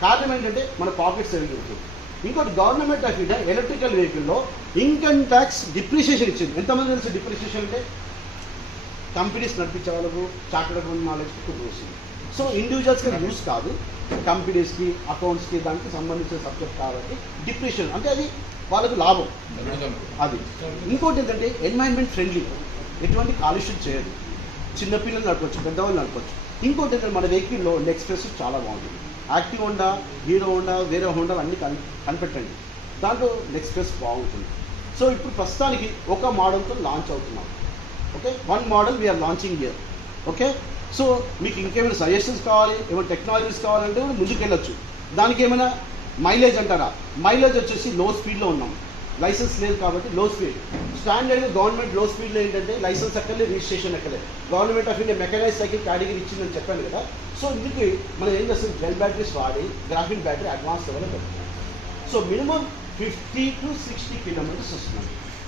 కారణం ఏంటంటే మన పాకెట్ సేవింగ్ ఉంటుంది. ఇంకోటి గవర్నమెంట్ ఆఫ్ ఇండియా ఎలక్ట్రికల్ వెహికల్లో ఇన్కమ్ ట్యాక్స్ డిప్రిషియేషన్ ఇచ్చింది. ఎంతమంది తెలుసు డిప్రిషియేషన్ అంటే? కంపెనీస్ నడిపించే వాళ్ళకు, చార్టెడ్ అకౌంట్ నాలెడ్జ్కి వస్తుంది. సో ఇండివిజువల్స్కి యూస్ కాదు, కంపెనీస్కి, అకౌంట్స్కి దానికి సంబంధించిన సబ్జెక్ట్ కాబట్టి డిప్రిషియేషన్ అంటే అది వాళ్ళకు లాభం. అది ఇంకోటి ఏంటంటే ఎన్వైరన్మెంట్ ఫ్రెండ్లీ, ఎటువంటి కాలుష్యం చేయదు, చిన్నపిల్లలు నడపచ్చు, పెద్దవాళ్ళు నడపచ్చు. ఇంకోటి ఏంటంటే మన వెహికల్లో నెక్స్ప్రెస్ చాలా బాగుంటుంది. యాక్టివ్ హోండా, హీరో హోండా, వేరే హోండాలు అన్నీ కనిపెట్టండి, దాంట్లో నెక్స్ప్రెస్ బాగుంటుంది. సో ఇప్పుడు ప్రస్తుతానికి ఒక మోడల్తో లాంచ్ అవుతున్నాం. Okay, 1 model we're launching here. Okay, so మీకు ఇంకేమైనా సజెషన్స్ కావాలి, ఏమైనా టెక్నాలజీస్ కావాలంటే కూడా ముందుకు వెళ్ళొచ్చు. దానికి ఏమైనా మైలేజ్ అంటారా? మైలేజ్ వచ్చేసి లో స్పీడ్లో ఉన్నాం, లైసెన్స్ లేదు కాబట్టి లో స్పీడ్. స్టాండర్డ్గా గవర్నమెంట్ లో స్పీడ్లో ఏంటంటే లైసెన్స్ ఎక్కలే, రిజిస్ట్రేషన్ ఎక్కలే. Government of India mechanise cycle category ఇచ్చిందని చెప్పాను కదా. సో ఇందుకు మనం ఏం చేస్తాం, జెల్ బ్యాటరీస్ వాడి గ్రాఫిన్ బ్యాటరీ అడ్వాన్స్ లెవెల్లో పెడుతున్నాం. సో మినిమం 50 to 60 కిలోమీటర్స్ వస్తున్నాం.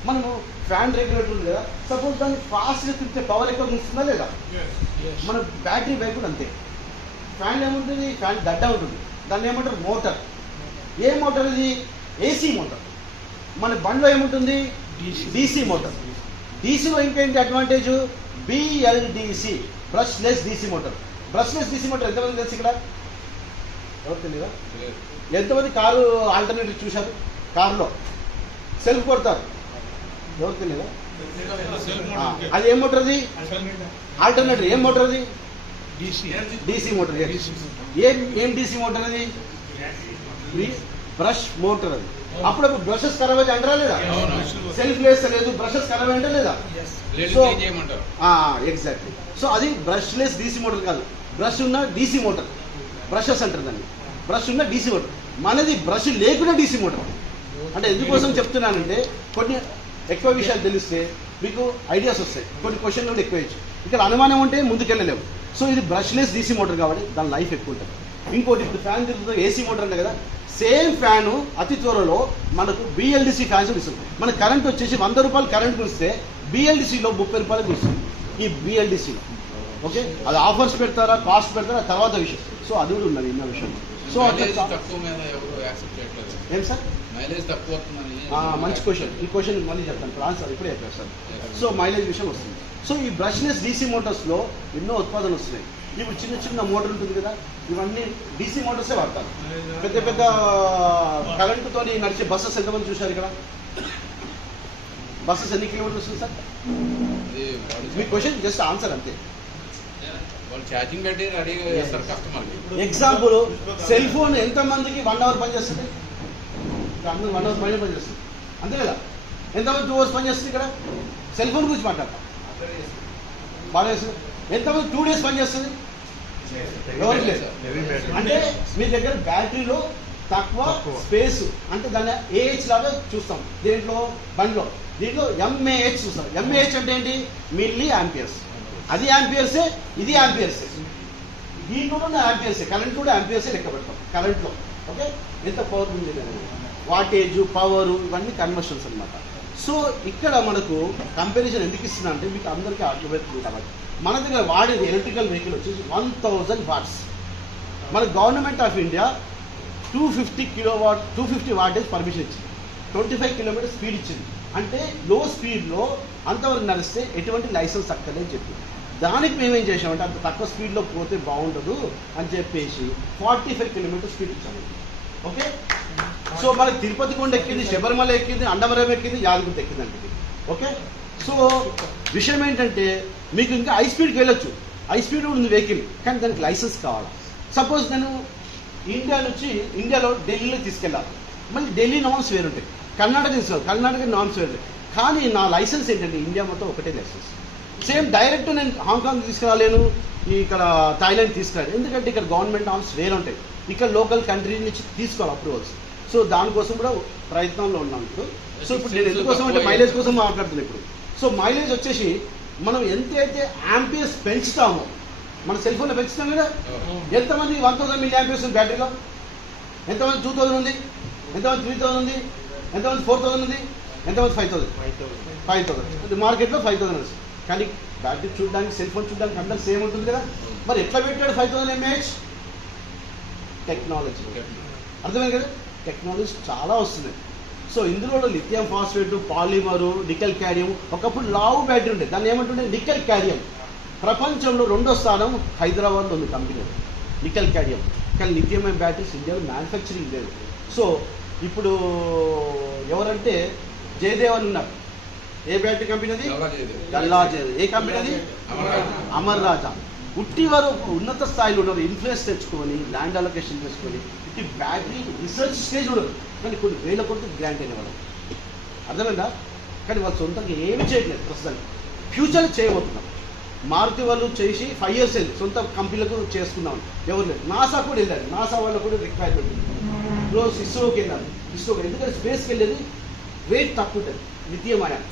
మనము ఫ్యాన్ రెగ్యులేటర్ ఉంది కదా, సపోజ్ దాన్ని ఫాస్ట్గా తిరిగితే పవర్ ఎక్కువ వస్తుందా లేదా? మన బ్యాటరీ బైక్ కూడా అంతే. ఫ్యాన్ ఏముంటుంది, ఫ్యాన్ గడ్డ ఉంటుంది, దాన్ని ఏమంటారు మోటార్. ఏ మోటార్ ఇది? AC motor. మన బండ్లో ఏముంటుంది? DC motor. డీసీలో ఇంకేంటి advantage? BLDC, brushless DC motor. Brushless DC motor ఎంతమంది తెలుసు ఇక్కడ? ఎవరు తెలియదా? ఎంతమంది కారు ఆల్టర్నేటివ్ చూశారు? కారులో సెల్ఫ్ కొడతారు, ఎవరు తెలియదా? అది ఏం మోటార్? అది ఆల్టర్నేటివ్. ఏం మోటార్ అది? DC motor. ఏం డీసీ మోటార్ అది? Brush motor. అది అప్పుడప్పుడు బ్రషెస్ ఖరాబ్ అయితే అంటారా లేదా? సెల్ఫ్ లెస్ లేదు, బ్రషెస్ ఖరాబ్ అంటే లేదా? So exactly. సో అది బ్రష్ లెస్ డీసీ మోటార్ కాదు, బ్రష్ ఉన్న డీసీ మోటార్. బ్రషెస్ అంటారు దాన్ని, బ్రష్ ఉన్న డీసీ మోటార్. మనది బ్రష్ లేకుండా డీసీ మోటార్. అంటే ఎందుకోసం చెప్తున్నానంటే కొన్ని ఎక్కువ విషయాలు తెలిస్తే మీకు ఐడియాస్ వస్తాయి, కొన్ని క్వశ్చన్లు కూడా ఎక్కువ ఇచ్చు. ఇక్కడ అనుమానం ఉంటే ముందుకెళ్ళలేము. సో ఇది బ్రష్ లెస్ డీసీ మోటార్ కాబట్టి దాని లైఫ్ ఎక్కువ ఉంటుంది. ఇంకోటి ఇప్పుడు ఫ్యాన్ తిరుగుతుంది, ఏసీ మోటార్ అంటే కదా, సేమ్ ఫ్యాను అతి త్వరలో మనకు బిఎల్డిసి ఫ్యాన్స్ ఇస్తుంది. మన కరెంట్ వచ్చేసి 100 రూపాయలు కరెంట్ కురిస్తే బిఎల్డిసిలో 30 రూపాయలు కురుస్తుంది. ఈ బిఎల్డిసిలో ఓకే, అది ఆఫర్స్ పెడతారా, కాస్ట్ పెడతారా, తర్వాత విషయం. సో అది కూడా ఉన్నది ఇన్న విషయం. సో ఏం సార్ మంచి క్వశ్చన్. ఈ క్వశ్చన్ మళ్ళీ చెప్తాను, ఇప్పుడు ఆన్సర్ ఇప్పుడే చెప్పేస్తాను. సో మైలేజ్ విషయం వస్తుంది. సో ఈ బ్రష్లెస్ డీసీ మోటార్స్లో ఎన్నో ఉత్పాదనలు వస్తున్నాయి. ఇప్పుడు చిన్న చిన్న మోటార్ ఉంటుంది కదా, ఇవన్నీ డీసీ మోటార్సే వాడతారు. పెద్ద పెద్ద కరెంటుతో నడిచే బస్సెస్ ఎంతమంది చూశారు ఇక్కడ? బస్సెస్ ఎన్ని కిలోమీటర్స్ వస్తుంది సార్? మీ క్వశ్చన్ జస్ట్ ఆన్సర్ అంతే. ఎగ్జాంపుల్, సెల్ ఫోన్ ఎంతమందికి 1 అవర్ పనిచేస్తుంది? 1 అవర్ పైన పనిచేస్తుంది అంతే కదా. ఎంతమంది 2 అవర్స్ పనిచేస్తుంది ఇక్కడ? సెల్ ఫోన్ గురించి మాట్లాడతాం బాగా. ఎంతమంది 2 days పనిచేస్తుంది? ఎవరికి లేదు. అంటే మీ దగ్గర బ్యాటరీలో తక్కువ స్పేస్, అంటే దాన్ని ఏహెచ్ లాగా చూస్తాం దేంట్లో, బండిలో. దీంట్లో ఎంఏహెచ్ చూస్తాం. ఎంఏహెచ్ అంటే ఏంటి? Milli amperes. అది యాంపియర్సే, ఇది యాంపియర్సే. దీంట్లో కూడా యాంపియర్సే, కరెంట్ కూడా యాంపియర్సే లెక్క పెడతాం కరెంట్లో. ఓకే, ఎంత పవర్ ఉంది, వాటేజ్, పవరు, ఇవన్నీ కన్వర్షన్స్ అనమాట. సో ఇక్కడ మనకు కంపారిజన్ ఎందుకు ఇస్తున్నా అంటే మీకు అందరికీ అర్థమవుతుంది కాబట్టి. మన దగ్గర వాడేది ఎలక్ట్రికల్ వెహికల్ వచ్చేసి 1000 watts. మన government of India 250 wattage permission ఇచ్చింది, 25 కిలోమీటర్ స్పీడ్ ఇచ్చింది. అంటే లో స్పీడ్లో అంతవరకు నడిస్తే ఎటువంటి లైసెన్స్ అక్కర్లేదని చెప్పి, దానికి మేమేం చేసామంటే అంత తక్కువ స్పీడ్లో పోతే బాగుండదు అని చెప్పేసి 45 కిలోమీటర్ స్పీడ్ ఇచ్చాము. ఓకే, సో మనకి తిరుపతి కొండ ఎక్కింది, శబరిమల ఎక్కింది, అండవరం ఎక్కింది, యాదగిరి ఎక్కింది అంటే. ఓకే, సో విషయం ఏంటంటే మీకు ఇంకా హై స్పీడ్కి వెళ్ళొచ్చు, హై స్పీడ్ ఉంది వెహికల్, కానీ దానికి లైసెన్స్ కావాలి. సపోజ్ నేను ఇండియా నుంచి ఇండియాలో ఢిల్లీలో తీసుకెళ్ళాలి, మళ్ళీ ఢిల్లీ నామ్స్ వేరుంటాయి, కర్ణాటక తీసుకెళ్ళాలి, కర్ణాటక నామ్స్ వేరుంటాయి. కానీ నా లైసెన్స్ ఏంటంటే ఇండియా మొత్తం ఒకటే లైసెన్స్. సేమ్ డైరెక్ట్ నేను హాంకాంగ్ తీసుకురాలేను, ఇక్కడ థాయిలాండ్ తీసుకురాలి, ఎందుకంటే ఇక్కడ గవర్నమెంట్ నామ్స్ వేరు ఉంటాయి, ఇక్కడ లోకల్ కంట్రీ నుంచి తీసుకోవాలి అప్రూవల్స్. సో దానికోసం కూడా ప్రయత్నంలో ఉన్నాం ఇప్పుడు. సో ఇప్పుడు నేను ఎందుకోసం అంటే మైలేజ్ కోసం మాట్లాడుతున్నాను ఇప్పుడు. సో మైలేజ్ వచ్చేసి మనం ఎంతైతే యాంపియర్స్ పెంచుతామో, మన సెల్ ఫోన్లో పెంచుతాం కదా, ఎంతమంది 1000 మిల్లీ యాంపియర్స్ ఉంది బ్యాటరీలో, ఎంతమంది 2000 ఉంది, ఎంతమంది 3000 ఉంది, ఎంతమంది 4000 ఉంది, ఎంతమంది 5000 మార్కెట్లో 5000 ఉంది. కానీ బ్యాటరీ చూడడానికి, సెల్ ఫోన్ చూడడానికి అందరికి సేమ్ ఉంటుంది కదా. మరి ఎట్లా పెట్టాడు 5000 mAh? టెక్నాలజీ. అర్థమైంది కదా, టెక్నాలజీ చాలా వస్తున్నాయి. సో ఇందులో లిథియం ఫాస్ఫేట్, పాలిమరు, నికెల్ క్యాడియం. ఒకప్పుడు లావు బ్యాటరీ ఉండేది, దాన్ని ఏమంటుండే నికెల్ క్యాడియం. ప్రపంచంలో 2వ స్థానం హైదరాబాద్లో ఉంది కంపెనీ నికెల్ క్యాడియం. కానీ లిథియం ఐన్ బ్యాటరీస్ ఇండియాలో మ్యానుఫ్యాక్చరింగ్ లేదు. సో ఇప్పుడు ఎవరంటే జయదేవ్ అని ఉన్నారు. ఏ బ్యాటరీ కంపెనీ అది? గల్లా జయదేవ్. ఏ కంపెనీ అది? అమర్ రాజా. ఉట్టి వారు ఉన్నత స్థాయిలో ఉన్నారు, ఇన్ఫ్లుయెన్స్ తెచ్చుకొని, ల్యాండ్ అలొకేషన్ తెచ్చుకొని, ఇట్టి బ్యాటరీ రీసెర్చ్ స్టేజ్ ఉండదు, కానీ కొన్ని వేల కోట్లు గ్రాంట్ అయిన వాళ్ళు. అర్థమైందా? కానీ వాళ్ళు సొంతంగా ఏమి చేయట్లేదు ప్రస్తుతానికి. ఫ్యూచర్ చేయబోతున్నారు. మారుతి వాళ్ళు చేసి 5 years అయింది, సొంత కంపెనీలకు చేసుకున్నాం. ఎవరు లేదు. నాసా కూడా వెళ్ళారు, నాసా వాళ్ళు కూడా రిక్వైర్మెంట్ ఉంది. రోజు ఇస్రోకి వెళ్ళారు. ఇస్రోకి ఎందుకంటే స్పేస్కి వెళ్ళేది వెయిట్ తక్కువ ఉంటుంది, లిథియం అయాన్.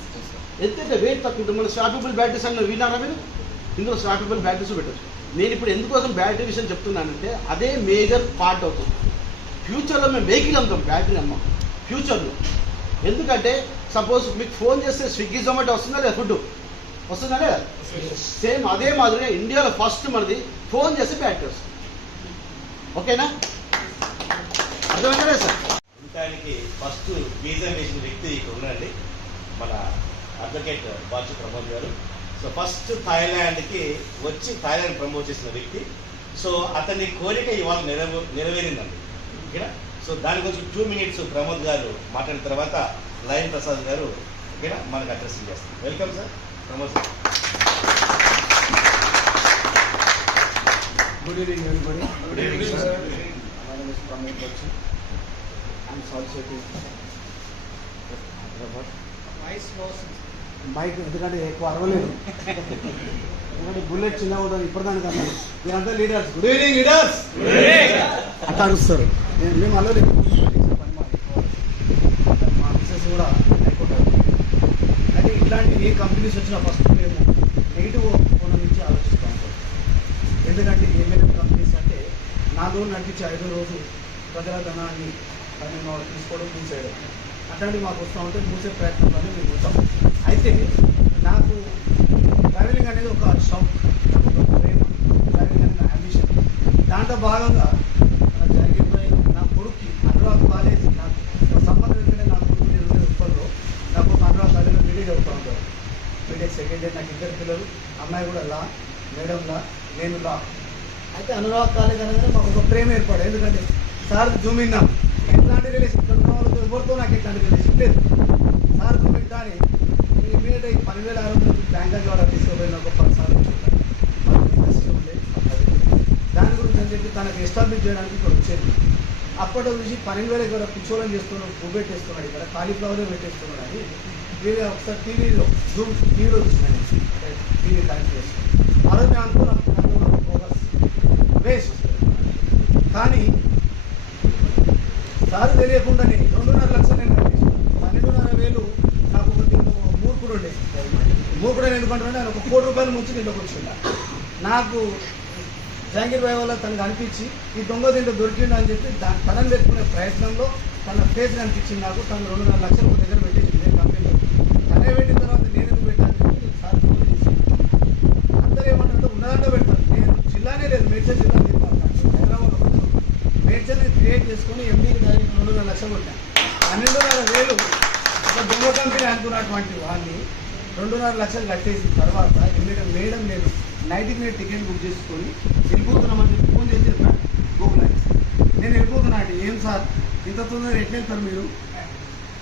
ఎంతైతే వెయిట్ తక్కువ ఉంటుంది, మన స్వాపబుల్ బ్యాటరీస్ అన్న విన్నారా మీరు? ఇందులో స్వాపబుల్ బ్యాటరీస్ పెట్టచ్చు. నేను ఇప్పుడు ఎందుకోసం బ్యాటరీ విషయం చెప్తున్నానంటే అదే మేజర్ పార్ట్ అవుతుంది. ఫ్యూచర్లో మేము వెహికల్ అమ్ముతాం, బ్యాటరీ అమ్మాం ఫ్యూచర్లో. ఎందుకంటే సపోజ్ మీకు ఫోన్ చేస్తే స్విగ్గీ జొమాటో వస్తుందా లేదా, ఫుడ్ వస్తుందా లేదా? సేమ్ అదే మాదిరిగా ఇండియాలో ఫస్ట్ మనది ఫోన్ చేస్తే బ్యాటరీ వస్తుంది. ఓకేనా? అర్థమైందా లేదా సార్? దానికి ఫస్ట్ బీజం వేసిన వ్యక్తి ఇక్కడ ఉన్నారండి, మన అడ్వకేట్ బాచు ప్రమోద్ గారు. సో ఫస్ట్ థాయిలాండ్కి వచ్చి థాయిలాండ్ ప్రమోట్ చేసిన వ్యక్తి. సో అతని కోరిక ఇవాళ నెరవేరిందండి ఇక్కడ. సో దాని గురించి 2 minutes ప్రమోద్ గారు మాట్లాడిన తర్వాత లయన్ ప్రసాద్ గారు ఇక్కడ మనకు అడ్రస్ చేస్తారు. Welcome sir Pramod sir. Good evening, everybody. Good evening, sir. My name is Pramod Bachi. I'm soliciting Hyderabad. Mic ఎందుకంటే ఎక్కువ అరవలేదు, ఎందుకంటే బుల్లెట్ చిన్న అవుతుంది ఇప్పటిదానికి అన్నారు. మీరంతా లీడర్స్. గుడ్ ఈవినింగ్ లీడర్స్ అట్లా అడుస్తారు. మేము అల్లలేదు, మా బిజినెస్ కూడా అయిపోతారు. అయితే ఇట్లాంటి ఏ కంపెనీస్ వచ్చినా ఫస్ట్ మేము నెగిటివ్ కోణం నుంచి ఆలోచిస్తాం సార్. ఎందుకంటే ఏమైనా కంపెనీస్ అంటే 4 రోజులు నడిపించి 5వ రోజు ప్రజల ధనాన్ని తీసుకోవడం మూసేయడం, అట్లాంటివి మాకు వస్తూ ఉంటే మూసే ప్రయత్నంలోనే మేము చూస్తాం. అయితే నాకు ట్రావెలింగ్ అనేది ఒక షౌక్, నాకు ఒక ప్రేమ, ట్రావెలింగ్ అనేది నా అంబిషన్. దాంట్లో భాగంగా జరిగిపోయి నా కొడుక్కి అనురాగ్ కాలేజ్, నాకు సంబంధం ఏంటంటే నా కొడుకు నేను ఉప్పల్లో నాకు ఒక అనురాగ్ కాలేజ్లో బీటెక్ చదువుతూ ఉంటాను. BTech 2nd year. నాకు 2 పిల్లలు, అమ్మాయి కూడా లా, మేడం లా, నేను లా. అయితే అనురాగ్ కాలేజ్ అనగానే మాకు ఒక ప్రేమ ఏర్పడదు. ఎందుకంటే సార్ జూమిన్నాం, ఎట్లాంటి రిలేషన్ ఇక్కడ ఉన్న వాళ్ళతో ఎవరితో నాకు ఎట్లాంటి రిలేషన్ లేదు. సార్ జూమిన్ కానీ ఇమీడియట్గా 12,600 బ్యాంకాక్ కూడా తీసుకుపోయిన ఒక 10 సార్లు ఇండస్ట్రీ ఉండే. దాని గురించి అని చెప్పి తనకు ఎస్టాబ్లిష్ చేయడానికి ఇక్కడ వచ్చేది. అప్పటి నుంచి 12,000 కూడా పిచ్చోళం చేస్తున్నాడు, పువ్వు పెట్టేస్తున్నాడు, ఇక్కడ కాలీఫ్లవర్ పెట్టేస్తున్నాడు అని వీళ్ళు ఒకసారి టీవీలో టీవీలో చూసినాను. టీవీ కనెక్ట్ చేస్తున్నాను. ఆ రోజు నేను అనుకున్నాను ఫోకస్ వేస్ట్. కానీ సార్ తెలియకుండానే 2.5 లక్షలు నేను కట్టేసాను. 12,500 నాకు ఒక మూర్ఖుడు ఉండే. మూర్ఖుడు ఎందుకంటే ఆయన 1 కోటి రూపాయల నుంచి దీంట్లోకి వచ్చిందా. నాకు జాంగీర్ భాయ్ వల్ల తనకు అనిపించి ఈ దొంగ దీంట్లో దొరికిండు అని చెప్పి తనని పెట్టుకునే ప్రయత్నంలో తన ఫేస్ కనిపించింది నాకు. తను 2.5 లక్షలు ఒక దగ్గర పెట్టేసింది నేను కంపెనీలో. తనే పెట్టిన తర్వాత నేను ఎందుకు పెట్టాను సార్ అందరూ ఏమంటారంటే ఉన్నదంటే పెడతాను. నేను జిల్లానే లేదు, మేడ్చల్ జిల్లా హైదరాబాద్ మేడ్చల్ని క్రియేట్ చేసుకుని ఎండీకి దానికి 2.5 లక్షలు కొట్టాను. 12,500 ఒక దొంగ కంపెనీ అనుకున్నటువంటి వాడిని 2.5 లక్షలు కట్టేసిన తర్వాత మేడం నేను నైట్కి నేను టికెట్ బుక్ చేసుకొని వెళ్ళిపోతున్నామని చెప్పి ఫోన్ చేసి చెప్పాను గోకుల్. నేను వెళ్ళిపోతున్నా అంటే ఏం సార్ ఇంత తొందరగా ఎట్లా వెళ్తారు మీరు,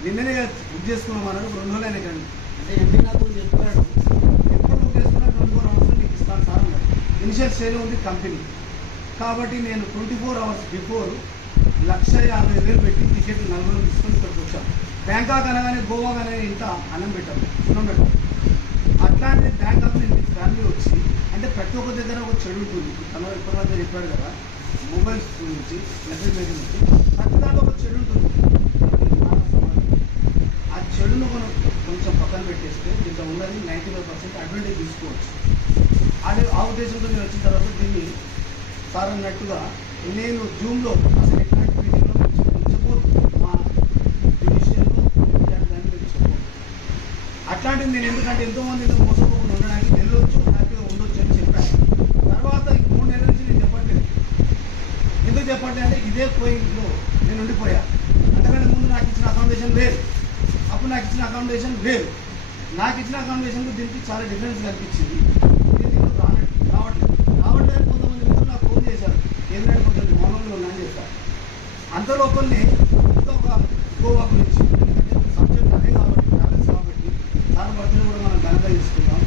నిన్ననే బుక్ చేసుకున్నాం అన్నాడు. 2 రోజులు అయినా కానీ అంటే ఎంపీ నాతో చెప్పాడు, ఎప్పుడు బుక్ చేసుకున్నా 24 hours నీకు ఇస్తాను సార్ అన్నాడు. ఇనిషియల్ స్టేజ్లో ఉంది కంపెనీ. కాబట్టి నేను 24 hours బిఫోర్ 1,50,000 పెట్టి టికెట్లు 40 తీసుకొని ఇక్కడికి వచ్చాను. బ్యాంకాక్ అనగానే గోవా కానీ ఇంత అన్నం పెట్టాము, సున్నం పెట్టాము. అట్లాంటి బ్యాంకాక్ నుంచి ఫ్యామిలీ వచ్చి అంటే ప్రతి ఒక్క దగ్గర ఒక చెడు ఉంటుంది. తన ఇప్పటివరకు చెప్పాడు కదా, మొబైల్స్ నుంచి మెసేజ్ నుంచి ప్రతి దాంట్లో ఒక చెడు ఉంటుంది. ఆ చెడును మనం కొంచెం పక్కన పెట్టేస్తే దీంట్లో ఉన్నది 95% అడ్వాంటేజ్ తీసుకోవచ్చు. అదే ఆ ఉద్దేశంతో నేను వచ్చిన తర్వాత దీన్ని సార్ అన్నట్టుగా నేను జూమ్లో అసలు ఎట్లాంటి మీటింగ్లో చెప్పబోదు మా జ్యుడిషియల్లో దాన్ని మీరు చెప్పబోదు. అట్లాంటిది నేను ఎందుకంటే ఎంతోమంది మోసపోకుండా ఉండడానికి వెళ్ళొచ్చు, హ్యాపీగా ఉండొచ్చు అని చెప్పాను. తర్వాత 3 నెలల నుంచి నేను చెప్పట్లేదు. ఎందుకు చెప్పట్లేదు అంటే ఇదే పోయింగ్లో నేను ఉండిపోయా. అంతకంటే ముందు నాకు ఇచ్చిన అకామిడేషన్ వేరు, అప్పుడు నాకు ఇచ్చిన అకామిడేషన్ వేరు. నాకు ఇచ్చిన అకామిడేషన్కు దీనికి చాలా డిఫరెన్స్ కనిపించింది. నేను దీంట్లో రావట్లేదు. కొంతమంది మిత్రులు నాకు ఫోన్ చేశారు, ఏంటంటే కొంచెం మౌనంలో ఉన్నా అని చెప్పారు. అంత లోపలనే ఇంకొక గోవా గురించి, ఎందుకంటే సబ్జెక్ట్ అదే కాబట్టి ట్రావెల్స్ కాబట్టి సార్ బర్త్డే కూడా మనం ఘనంగా చేసుకుందాం.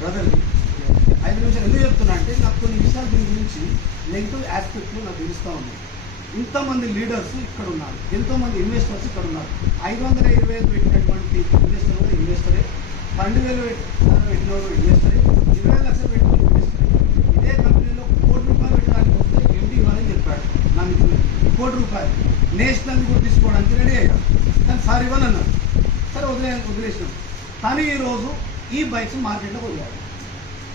బ్రదర్ 5 నిమిషాలు ఎందుకు చెప్తున్నా అంటే నాకు కొన్ని విషయాలు దీని గురించి నెగిటివ్ ఆస్పెక్ట్లో నాకు తెలుస్తూ ఉంది. ఇంతమంది లీడర్స్ ఇక్కడ ఉన్నారు, ఎంతోమంది ఇన్వెస్టర్స్ ఇక్కడ ఉన్నారు. 525 పెట్టినటువంటి ఇన్వెస్టర్ కూడా ఇన్వెస్టరే, 12,000 పెట్టినోడు ఇన్వెస్టరే, 20 లక్షలు పెట్టిన ఇన్వెస్టరే. ఇదే కంపెనీలో ₹1 కోటి పెట్టడానికి వస్తే ఎండి ఇవ్వాలని చెప్పాడు నా మిత్రులు. ₹1 నేషనల్ కూడా తీసుకోవడానికి రెడీ అయ్యాడు. కానీ సార్ ఇవ్వనన్నారు. సరే వదిలేసినాం. కానీ ఈరోజు ఈ బైక్స్ మార్కెట్లో పోయాడు.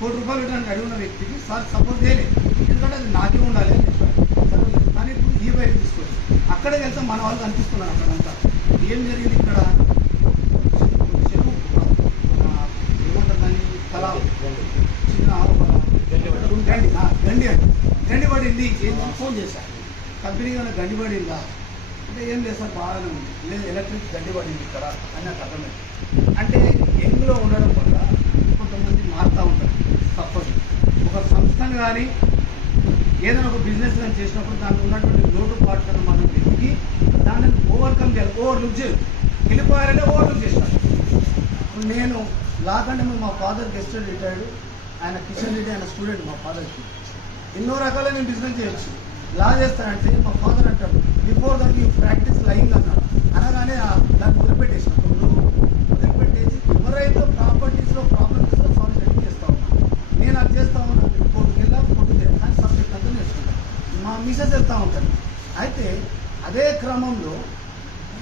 ₹1 పెట్టడానికి అడిగిన వ్యక్తికి సార్ సపోర్ట్ చేయలేదు, ఎందుకంటే అది నాకే ఉండాలి అని చెప్పాడు. సరే కానీ ఇప్పుడు ఈ బైక్ తీసుకోండి. అక్కడికి వెళ్తే మన వాళ్ళు కనిపిస్తున్నారు. అక్కడంతా ఏం జరిగింది, ఇక్కడ చెరువు ఏమంటారు దాన్ని, తలా చిన్న గండి పడింది. ఏం ఫోన్ చేశారు కంపెనీ కానీ గండి పడిందా అంటే ఏం లేదు సార్ బాగానే ఉంది, లేదు ఎలక్ట్రిక్ గండి పడింది ఇక్కడ అని నాకు అర్థమైంది. అంటే యంగ్లో ఉండడం వల్ల కొంతమంది మారుతూ ఉంటారు తప్పదు. ఒక సంస్థను కానీ ఏదైనా ఒక బిజినెస్ కానీ చేసినప్పుడు దానికి ఉన్నటువంటి లోటుపాట్లను మనం వెతికి దాన్ని ఓవర్కమ్ చేయాలి. ఓవర్లుక్ చేయదు, వెళ్ళిపోయారంటే ఓవర్లుక్ చేస్తారు. నేను లా కంటే మా ఫాదర్ గెస్ట్ రిటైర్డ్, ఆయన కిషన్ రెడ్డి, ఆయన స్టూడెంట్ మా ఫాదర్కి. ఎన్నో రకాల నేను బిజినెస్ చేయొచ్చు. లా చేస్తానంటే మా ఫాదర్ అంటాడు before that you practice lying అన్నాడు. అనగానే దాన్ని వదిలిపెట్టేసి వదిలిపెట్టేసి ఎవరైతే ప్రాపర్టీస్లో ప్రాబ్లమ్స్లో సాల్వ్ చేస్తూ ఉన్నాను. నేను అది చేస్తూ ఉన్నాను. కోర్టుకి వెళ్ళా, కోర్టుకి కానీ సబ్జెక్ట్ అంతా నేర్చుకుంటాను. మా మిసెస్ వెళ్తూ ఉంటాను. అయితే అదే క్రమంలో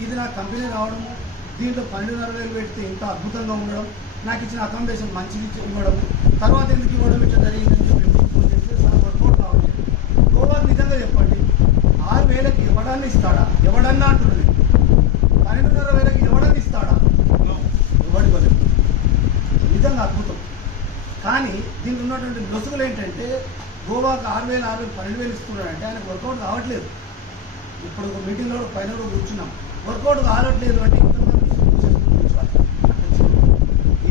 ఇది నా కంపెనీ రావడము, దీంట్లో 12,500 పెడితే ఇంత అద్భుతంగా ఉండడం, నాకు ఇచ్చిన అకామిడేషన్ మంచిది ఇవ్వడం, తర్వాత ఎందుకు ఇవ్వడం ఇట్లా జరిగిందని చెప్పి ఫోన్ చేస్తే సార్ వర్కౌట్ రావట్లేదు. గోవాకి నిజంగా చెప్పండి, 6,000కి ఎవడన్నా ఇస్తాడా? ఎవడన్నా అంటున్నది 12,500కి ఎవడన్నా ఇస్తాడా? ఎవడివ్వలేదు. నిజంగా అద్భుతం. కానీ దీనికి ఉన్నటువంటి లొసుగులు ఏంటంటే గోవాకి 6,000 12,000 ఇస్తున్నాడంటే ఆయనకు వర్కౌట్ కావట్లేదు. ఇప్పుడు ఒక మీటింగ్లో పైన కూడా కూర్చున్నాం, వర్కౌట్ కావట్లేదు అంటే ఇంతమంది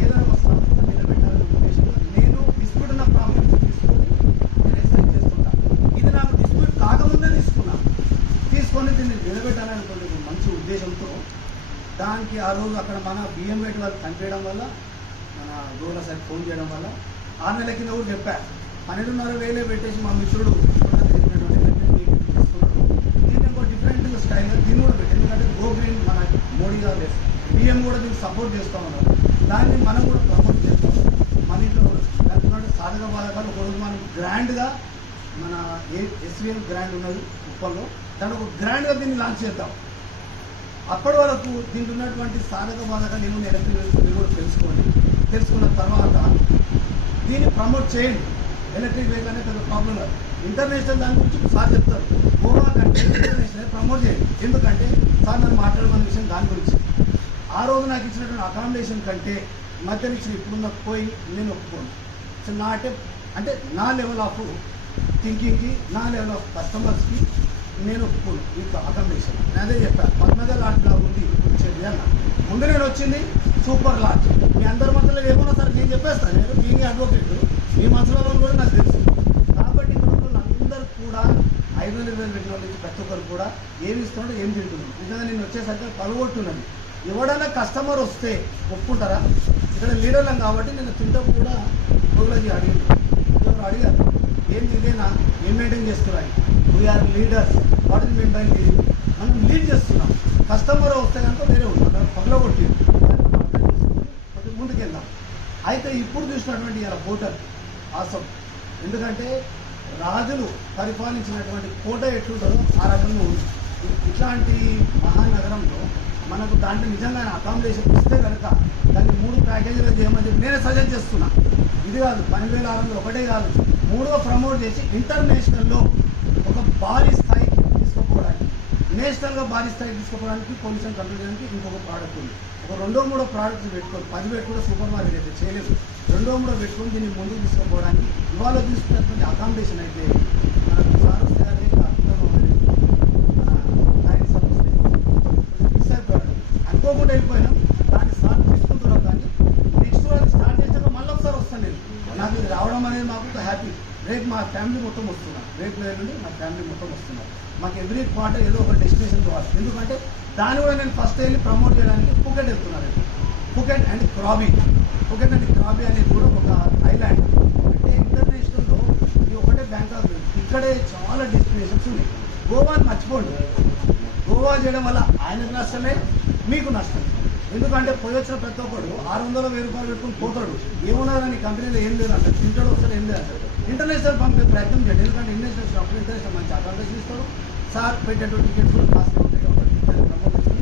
ఏదైనా ఒక సంస్థ నిలబెట్టాలనే ఉద్దేశంలో నేను డిస్ప్యూట్ ఉన్న ప్రాబ్లమ్స్ తీసుకొని నేను ఎక్సైజ్ చేస్తున్నాను. ఇది నాకు డిస్ప్యూట్ కాకముందే తీసుకొని దీన్ని నిలబెట్టాలనుకుంటే మంచి ఉద్దేశంతో దానికి ఆ రోజు అక్కడ మన బియ్యం రేటు వాళ్ళు కనిపించడం వల్ల, మన గోల సైడ్ ఫోన్ చేయడం వల్ల 6 నెలల కింద కూడా చెప్పా 12,500 పెట్టేసి మా మిత్రుడు నేను ఇంకో డిఫరెంట్ స్టైల్లో దీన్ని కూడా పెట్టి, ఎందుకంటే గో గ్రీన్ మన మోడీ గారు బియ్యం కూడా దీన్ని సపోర్ట్ చేస్తూ ఉన్నారు. దాన్ని మనం కూడా ప్రమోట్ చేస్తాం. మన ఇంట్లో కూడా దానికి సాధక బాధకాలు ఒకరోజు మనం గ్రాండ్గా మన ఎస్వీఎల్ గ్రాండ్ ఉన్నది ఉప్పల్లో, దాన్ని ఒక గ్రాండ్గా దీన్ని లాంచ్ చేద్దాం. అప్పటి వరకు దీంట్లో ఉన్నటువంటి సాధక బాధకాలు నేను ఎలక్ట్రిక్ మీరు కూడా తెలుసుకున్న తర్వాత దీన్ని ప్రమోట్ చేయండి. ఎలక్ట్రిక్ వెహికల్ అనేది పెద్ద ప్రాబ్లం కాదు. ఇంటర్నేషనల్ దాని గురించి సార్ చెప్తారు. గోవా కంటే ఇంటర్నేషనల్ ప్రమోట్ చేయండి. ఎందుకంటే సార్ నన్ను మాట్లాడమన్న విషయం దాని గురించి. ఆ రోజు నాకు ఇచ్చినటువంటి అకామిడేషన్ కంటే మధ్యలో ఇచ్చిన ఇప్పుడున్న పోయి నేను ఒప్పుకోను. సో అంటే నా లెవెల్ ఆఫ్ థింకింగ్కి, నా లెవెల్ ఆఫ్ కస్టమర్స్కి నేను ఒప్పుకోను ఈ అకామిడేషన్. నేను అదే చెప్పాను, పద్మజ లాడ్జ్లా ఉంది వచ్చేది అన్న. ముందు నేను వచ్చింది సూపర్ లాడ్జ్. మీ అందరి మనసులో ఏమన్నా సార్ నేను చెప్పేస్తాను, నేను బీయింగ్ అడ్వకేట్ మీ మనసులో కూడా నాకు తెలుసు. కాబట్టి ఇక్కడ అందరూ కూడా 5,000 పెట్టిన వాళ్ళ నుంచి ప్రతి ఒక్కరు కూడా ఏమి ఇస్తున్నాడో ఏం తింటున్నాడు. నిజంగా నేను వచ్చేసరికి పలుగొట్టున్నాను. ఎవడైనా కస్టమర్ వస్తే ఒప్పుకుంటారా? ఇక్కడ లీడర్లం కాబట్టి నేను తింటూ కూడా గోగులజీ అడిగింది ఎవరు అడిగారు ఏంటి ఇదేనా ఏం మెయింటైన్ చేస్తున్నారు we're leaders what is mean by lead మనం లీడ్ చేస్తున్నాం కస్టమర్ వస్తే కనుక వేరే ఉంటుంది పగలో కొట్టి కొంచెం ముందుకెళ్దాం అయితే ఇప్పుడు చూసినటువంటి ఇలా బోటర్ ఆసం ఎందుకంటే రాజులు పరిపాలించినటువంటి కోట ఎట్లుంటుందో ఆ రకంగా ఉంది ఇట్లాంటి మహానగరంలో మనకు దాంట్లో నిజంగా అకామిడేషన్ ఇస్తే కనుక దాన్ని 3 ప్యాకేజీలు చేయమని చెప్పి నేనే సజెస్ట్ చేస్తున్నా ఇది కాదు 12,600 ఒకటే కాదు 3గా ప్రమోట్ చేసి ఇంటర్నేషనల్లో ఒక భారీ స్థాయికి తీసుకుపోవడానికి నేషనల్గా భారీ స్థాయికి తీసుకుపోవడానికి పొల్యూషన్ కంట్రోల్ చేయడానికి ఇంకొక ప్రోడక్ట్ ఉంది ఒక 2-3 ప్రోడక్ట్స్ పెట్టుకొని 10 పెట్టుకుంటే సూపర్ మార్కెట్ అయితే చేయలేదు 2-3 పెట్టుకొని దీన్ని ముందుకు తీసుకుపోవడానికి ఇవాళ తీసుకున్నటువంటి అకామిడేషన్ అయితే మనకు సార్ వస్తే అనుకోకుండా వెళ్ళిపోయినాం దాన్ని సార్ తీసుకుంటున్నాం కానీ నెక్స్ట్ అది స్టార్ట్ చేశాక మళ్ళీ ఒకసారి వస్తాను నేను నాకు ఇది రావడం అనేది మాకు హ్యాపీ రేపు మా ఫ్యామిలీ మొత్తం వస్తున్నారు రేపు నుండి మా ఫ్యామిలీ మొత్తం వస్తున్నారు మాకు ఎవ్రీ క్వార్టర్ ఏదో ఒక డెస్టినేషన్ కావాలి ఎందుకంటే దాన్ని కూడా నేను ఫస్ట్ వెళ్ళి ప్రమోట్ చేయడానికి ఫుకెట్ వెళ్తున్నాను Phuket and Krabi Phuket and Krabi అనేది కూడా ఒక ఐలాండ్ అంటే ఇంటర్నేషనల్లో ఇది ఒకటే బ్యాంకాక్ ఇక్కడే చాలా డెస్టినేషన్స్ ఉన్నాయి గోవాని మర్చిపోండి గోవా చేయడం వల్ల ఆయనకు నష్టమే మీకు నష్టం ఎందుకంటే పోయి వచ్చిన ప్రతి ఒక్కడు 600-1000 రూపాయలు పెట్టుకుని పోతాడు ఏమున్నారని కంపెనీలో ఏం లేదు అంటారు తింటాడు ఒకసారి ఏం లేదు అంటారు ఇంటర్నేషనల్ పంపే ప్రయత్నం చేయండి ఎందుకంటే ఇంటర్నేషనల్ మంచి అకామిడేషన్ ఇస్తారు సార్ పెట్టేటువంటి టికెట్స్ కూడా కాస్ట్లీ ఉంటాయి కాబట్టి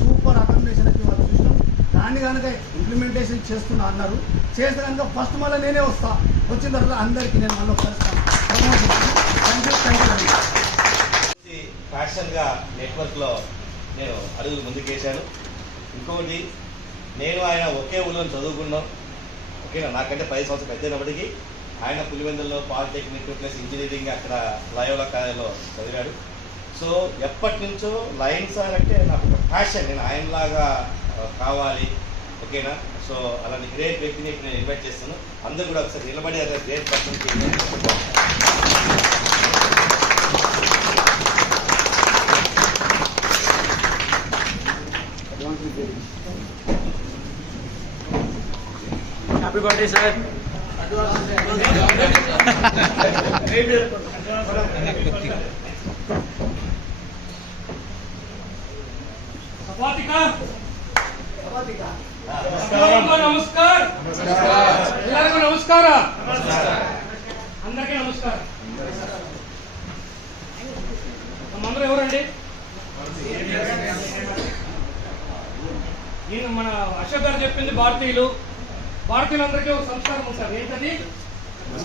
సూపర్ అకామిడేషన్ అయితే వాళ్ళు చూసినాం దాన్ని కనుక ఇంప్లిమెంటేషన్ చేస్తున్నా అన్నారు చేస్తే కనుక ఫస్ట్ మళ్ళీ నేనే వస్తా వచ్చిన తర్వాత అందరికీ నేను మళ్ళీ ఒకసారి థ్యాంక్ యూ ఫ్యాషన్గా నెట్వర్క్లో నేను అడుగులు ముందుకేశాను ఇంకొకటి నేను ఆయన ఒకే ఊళ్ళో చదువుకున్నాం ఓకేనా నాకంటే 10 సంవత్సరాలు పెద్దైనప్పటికీ ఆయన పులివెందుల్లో పాలిటెక్నిక్ ప్లస్ ఇంజనీరింగ్ అక్కడ లయోలా కాలేజీలో చదివాడు సో ఎప్పటి నుంచో లైన్ సార్ అంటే నాకు ఒక ఫ్యాషన్ నేను ఆయనలాగా కావాలి ఓకేనా సో అలాంటి గ్రేట్ వ్యక్తిని ఇప్పుడు నేను ఇన్వైట్ చేస్తాను అందరూ కూడా ఒకసారి నిలబడి అదే గ్రేట్ పర్సన్కి Happy birthday, sir. సపాతికా నమస్కారం ಎಲ್ಲರಿಗೂ ನಮಸ್ಕಾರ అందరికీ నమస్కారం మనందరూ ఎవరండి ఈయన మన అశోక్ గారు చెప్పింది భారతీయులందరికీ ఒక సంస్కారం ఉంటుంది ఏంటది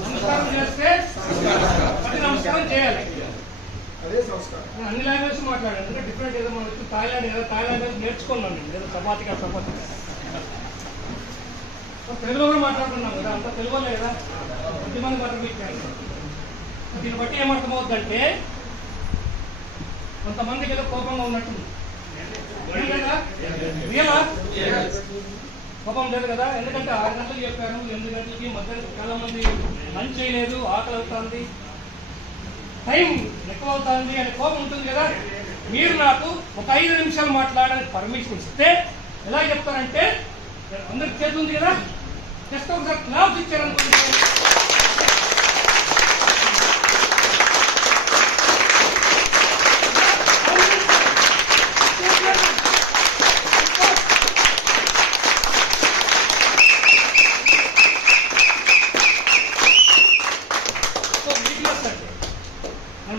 నమస్కారం చేస్తే ప్రతి నమస్కారం చేయాలి నేను అన్ని లాంగ్వేజ్ మాట్లాడాను ఎందుకంటే డిఫరెంట్ ఏదో మనం థాయిలాండ్ నేర్చుకున్నాను నేను ఏదో చపాతిగా తెలుగులో కూడా మాట్లాడుతున్నాం కదా అంత తెలుగులో కదా కొద్దిమంది మాట్లాడుతున్నాను దీన్ని బట్టి ఏమర్థమవుతుందంటే కొంతమందికి ఏదో కోపంగా ఉన్నట్టుంది కోపం లేదు కదా ఎందుకంటే 6 గంటలకు చెప్పాను 8 గంటలకి మధ్యాహ్నం చాలా మంది లంచ్ చేయలేదు ఆకలి అవుతుంది టైం ఎక్కువ అవుతుంది అనే కోపం ఉంటుంది కదా మీరు నాకు ఒక 5 నిమిషాలు మాట్లాడడానికి పర్మిషన్ ఇస్తే ఎలా చెప్తారంటే అందరికి చేతి ఉంది కదా జస్ట్ ఒకసారి క్లాప్స్ ఇచ్చారనుకుంటే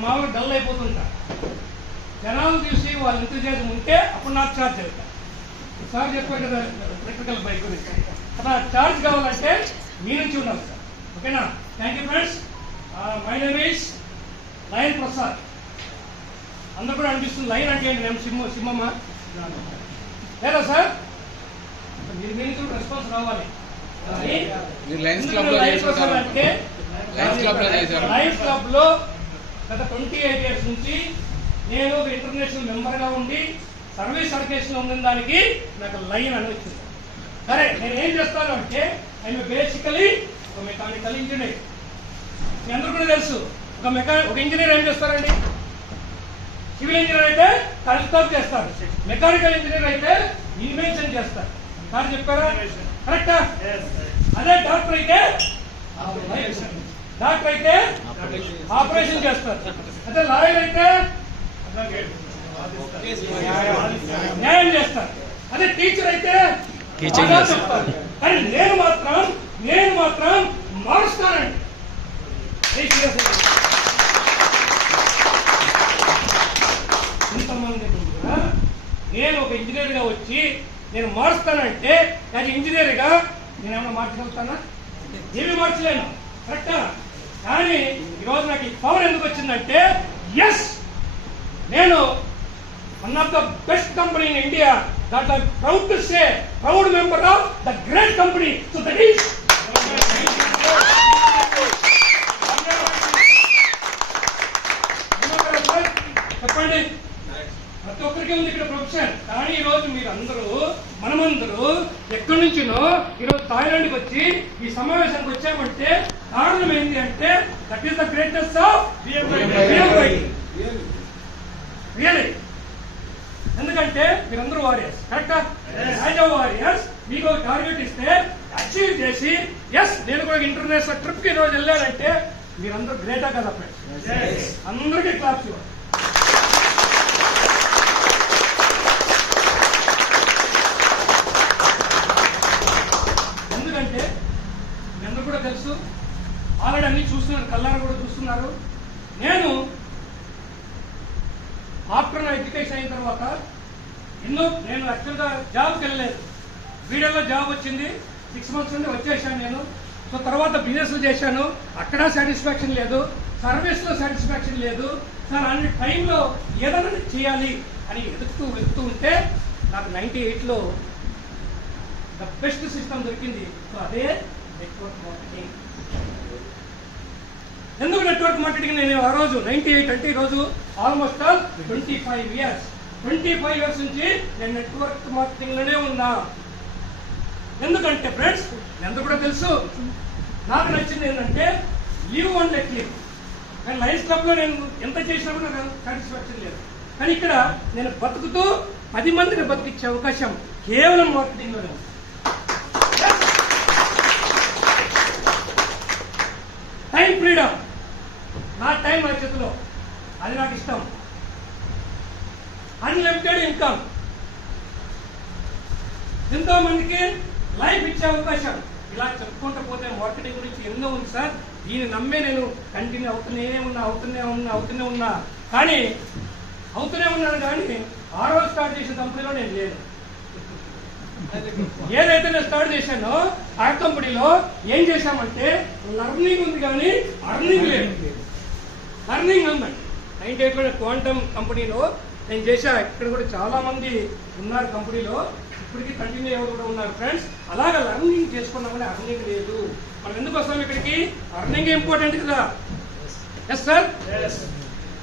మామూలుగా డల్ అయిపోతుంటా జనాలు చూసి వాళ్ళు ఎంతజాజం ఉంటే అప్పుడు నాకు ఛార్జ్ అవుతా సార్ చెప్పారు కదా ఎలక్ట్రికల్ బైక్ గురించి అలా ఛార్జ్ కావాలంటే మీ నుంచి ఉండాలి సార్ ఓకేనా thank you friends my name is lion Prasad అందరూ కూడా అనిపిస్తుంది లైన్ అంటే ఏంటి మేము సింహమ్మ లేదా సార్ మీరు మీ నుంచి రెస్పాన్స్ రావాలి లయన్స్ క్లబ్ లో గత 28 years నుంచి నేను ఒక ఇంటర్నేషనల్ మెంబర్గా ఉండి సర్వీస్ సర్కేషన్ ఉన్న దానికి నాకు లైన్ అని వచ్చింది సరే నేను ఏం చేస్తాను అంటే ఆయన బేసికలీ ఒక మెకానికల్ ఇంజనీర్ మీ అందరూ కూడా తెలుసు ఒక ఇంజనీర్ ఏం చేస్తారండి సివిల్ ఇంజనీర్ అయితే కన్స్ట్రక్ట్ చేస్తారు మెకానికల్ ఇంజనీర్ అయితే ఇన్వెన్షన్ చేస్తారు సార్ చెప్పారా కరెక్టా అదే డాక్టర్ అయితే డాక్టర్ అయితే ఆపరేషన్ చేస్తారు, అంటే లాయర్ అయితే న్యాయం చేస్తారు, అదే టీచర్ అయితే టీచింగ్ బాగా చెప్తారు. కానీ నేను మాత్రం మారుస్తానండి. ఇంతమంది కూడా నేను ఒక ఇంజనీర్గా వచ్చి నేను మారుస్తానంటే అది ఇంజనీర్గా నేను ఏమైనా మార్చగలుగుతానా? ఏమి మార్చలేను, కరెక్టా? కానీ ఈరోజు నాకు ఈ పవర్ ఎందుకు వచ్చిందంటే ఎస్, నేను one of the best company in India, that I proud to say, proud member of the great company. So that is చెప్పండి. ప్రతి ఒక్కరికి ఉంది ఇక్కడ ప్రొఫెషన్. కానీ ఈ రోజు మీరందరూ మనమందరూ ఎక్కడి నుంచినో ఈరోజు థాయిలాండ్కి వచ్చి ఈ సమావేశానికి వచ్చామంటే కారణం ఏంటి అంటే that is the greatest of really. ఎందుకంటే మీరందరూ వారియర్స్, కరెక్టా? యాజ్ వారియర్స్ మీకు టార్గెట్ ఇస్తే అచీవ్ చేసి ఎస్ నేను కూడా ఇంటర్నేషనల్ ట్రిప్ కి ఈరోజు వెళ్ళానంటే మీరందరూ గ్రేటా కదా ఫ్రెండ్స్? అందరికీ క్లాప్స్ ఇవ్వండి. ఎందుకంటే మీ అందరూ కూడా తెలుసు, ఆల్రెడీ అన్ని చూస్తున్నారు, కల్లారు కూడా చూస్తున్నారు. నేను ఆఫ్టర్ నా ఎడ్యుకేషన్ అయిన తర్వాత నేను యాక్చువల్గా జాబ్కి వెళ్ళలేదు. వీడియోలో జాబ్ వచ్చింది, 6 months నుండి వచ్చేసాను నేను. సో తర్వాత బిజినెస్లో చేశాను, అక్కడ సాటిస్ఫాక్షన్ లేదు, సర్వీస్లో సాటిస్ఫాక్షన్ లేదు. సార్ అన్ని టైంలో ఏదైనా చేయాలి అని వెతుకుతూ ఉంటే నాకు 98లో ద బెస్ట్ సిస్టమ్ దొరికింది. సో అదే నెట్వర్క్ మార్కెటింగ్. ఎందుకు నెట్వర్క్ మార్కెటింగ్? నేను ఆ రోజు 98 అంటే ఈరోజు ఆల్మోస్ట్ 25 years నుంచి నేను నెట్వర్క్ మార్కెటింగ్ లోనే ఉన్నా. ఎందుకంటే ఫ్రెండ్స్ మీ అందరూ కూడా తెలుసు, నాకు నచ్చింది ఏంటంటే లీవ్ అండ్ లెట్ లీవ్. కానీ లయన్స్ క్లబ్ లో నేను ఎంత చేసినా కూడా నాకు సాటిస్ఫాక్షన్ లేదు. కానీ ఇక్కడ నేను బతుకుతూ 10 మందిని బతికిచ్చే అవకాశం కేవలం మార్కెటింగ్ లోనే ఉంది. టైం ఫ్రీడమ్, నా టైం నా చేతిలో, అది నాకు ఇష్టం. అన్లిమిటెడ్ ఇన్కమ్, ఎంతో మందికి లైఫ్ ఇచ్చే అవకాశం. ఇలా చెప్పుకుంటూ పోతే మార్కెటింగ్ గురించి ఎన్నో ఉంది సార్. దీన్ని నమ్మే నేను కంటిన్యూ అవుతూనే ఉన్నా. కానీ అవుతూనే ఉన్నాను. కానీ ఆ రోజు స్టార్ట్ చేసిన కంపెనీలో నేను లేను. ఏదైతే నేను స్టార్ట్ చేశానో ఆ కంపెనీలో ఏం చేశామంటే లర్నింగ్ ఉంది కానీ అర్నింగ్ లేదు. అర్నింగ్ ఉందండి. 98లో క్వాంటమ్ కంపెనీలో నేను చేశా. ఇక్కడ కూడా చాలా మంది ఉన్నారు కంపెనీలో, ఇప్పటికీ కంటిన్యూ ఎవరు కూడా ఉన్నారు ఫ్రెండ్స్. అలాగా లర్నింగ్ చేసుకున్నామని అర్నింగ్ లేదు. మనం ఎందుకు వస్తాం ఇక్కడికి? అర్నింగ్ ఇంపార్టెంట్ కదా. ఎస్ సార్,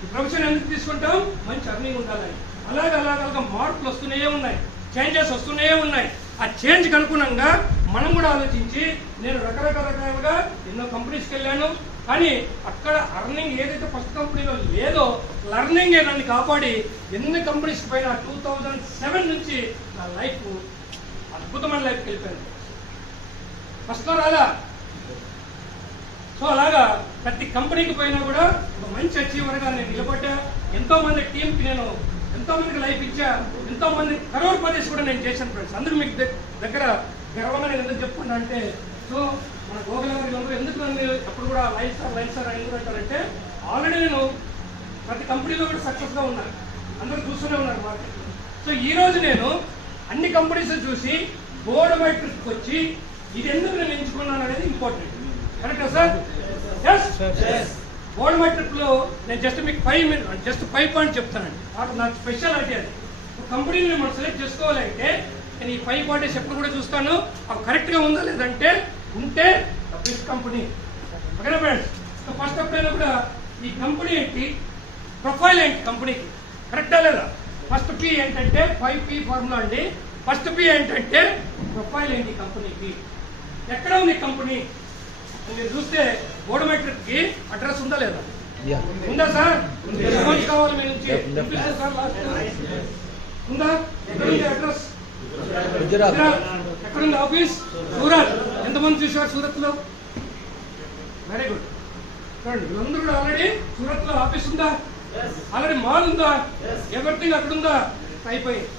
ఈ ప్రొఫెషన్ ఎందుకు తీసుకుంటాం? మంచి అర్నింగ్ ఉండాలని. అలాగా మార్పులు వస్తూనే ఉన్నాయి, చేంజెస్ వస్తూనే ఉన్నాయి. ఆ చేంజ్కి అనుగుణంగా మనం కూడా ఆలోచించి నేను రకరకాలుగా ఎన్నో కంపెనీస్కి వెళ్ళాను. కానీ అక్కడ అర్నింగ్ ఏదైతే ఫస్ట్ కంపెనీలో లేదో లర్నింగ్ నన్ను కాపాడి ఎన్ని కంపెనీస్ పైన 2007 నుంచి నా లైఫ్ అద్భుతమైన లైఫ్కి వెళ్ళిపోయింది. ఫస్ట్లో రాలా. సో అలాగా ప్రతి కంపెనీకి పోయినా కూడా ఒక మంచి అచీవర్గా నేను నిలబడ్డా. ఎంతో మంది టీంకి నేను ఎంతో మందికి లైఫ్ ఇచ్చా. ఎంతో మంది కరోడ్పతిస్ కూడా నేను చేశాను ఫ్రెండ్స్. అందరూ మీకు దగ్గర గర్వంగా నేను ఎందుకు చెప్పుకున్నా అంటే, సో మన గోగుల గారు ఎందుకు నన్ను ఎప్పుడు కూడా లైన్ స్టార్ అని ఎందుకు అంటారంటే, ఆల్రెడీ నేను ప్రతి కంపెనీలో కూడా సక్సెస్గా ఉన్నాను, అందరూ చూస్తూనే ఉన్నారు మార్కెట్లో. సో ఈ రోజు నేను అన్ని కంపెనీస్ చూసి బోర్డు మెట్రిక్ వచ్చి ఇది ఎందుకు నేను ఎంచుకున్నాను అనేది ఇంపార్టెంట్. కరెక్టా సార్? ఎస్. బోర్డు మెట్రిక్ లో నేను జస్ట్ మీకు 5 పాయింట్స్ చెప్తానండి. నాకు స్పెషాలిటీ అది. కంపెనీని మనం సెలెక్ట్ చేసుకోవాలంటే నేను ఈ 5 పాయింట్స్ ఎప్పుడు కూడా చూస్తాను, అవి కరెక్ట్గా ఉందా లేదంటే ఉంటే బెస్ట్ కంపెనీ. ఓకేనా ఫ్రెండ్స్? సో ఫస్ట్ ఎప్పుడైనా కూడా ఈ కంపెనీ ఏంటి, ప్రొఫైల్ ఏంటి కంపెనీకి, కరెక్టా లేదా? ఫస్ట్ పి ఏంటంటే 5P ఫార్ములా అండి. ఫస్ట్ పి ఏంటంటే ప్రొఫైల్ ఏంటి కంపెనీకి, ఎక్కడ ఉంది కంపెనీ. మీరు చూస్తే బోర్డోమెట్రిక్ కి అడ్రస్ ఉందా లేదా? ఉందా సార్? రెస్పాన్స్ కావాలి మీ నుంచి. సార్ లాస్ట్ ఉందా? ఎక్కడుంది అడ్రస్? ఎక్కడుంది ఆఫీస్? సూరత్. ఎంతమంది చూసారు సూరత్ లో? Very good. చూడండి వీళ్ళందరూ కూడా ఆల్రెడీ సూరత్ లో ఆఫీస్ ఉందా, ఆల్రెడీ మాల్ ఉందా, ఎవ్రీథింగ్ అక్కడ ఉందా, అయిపోయింది.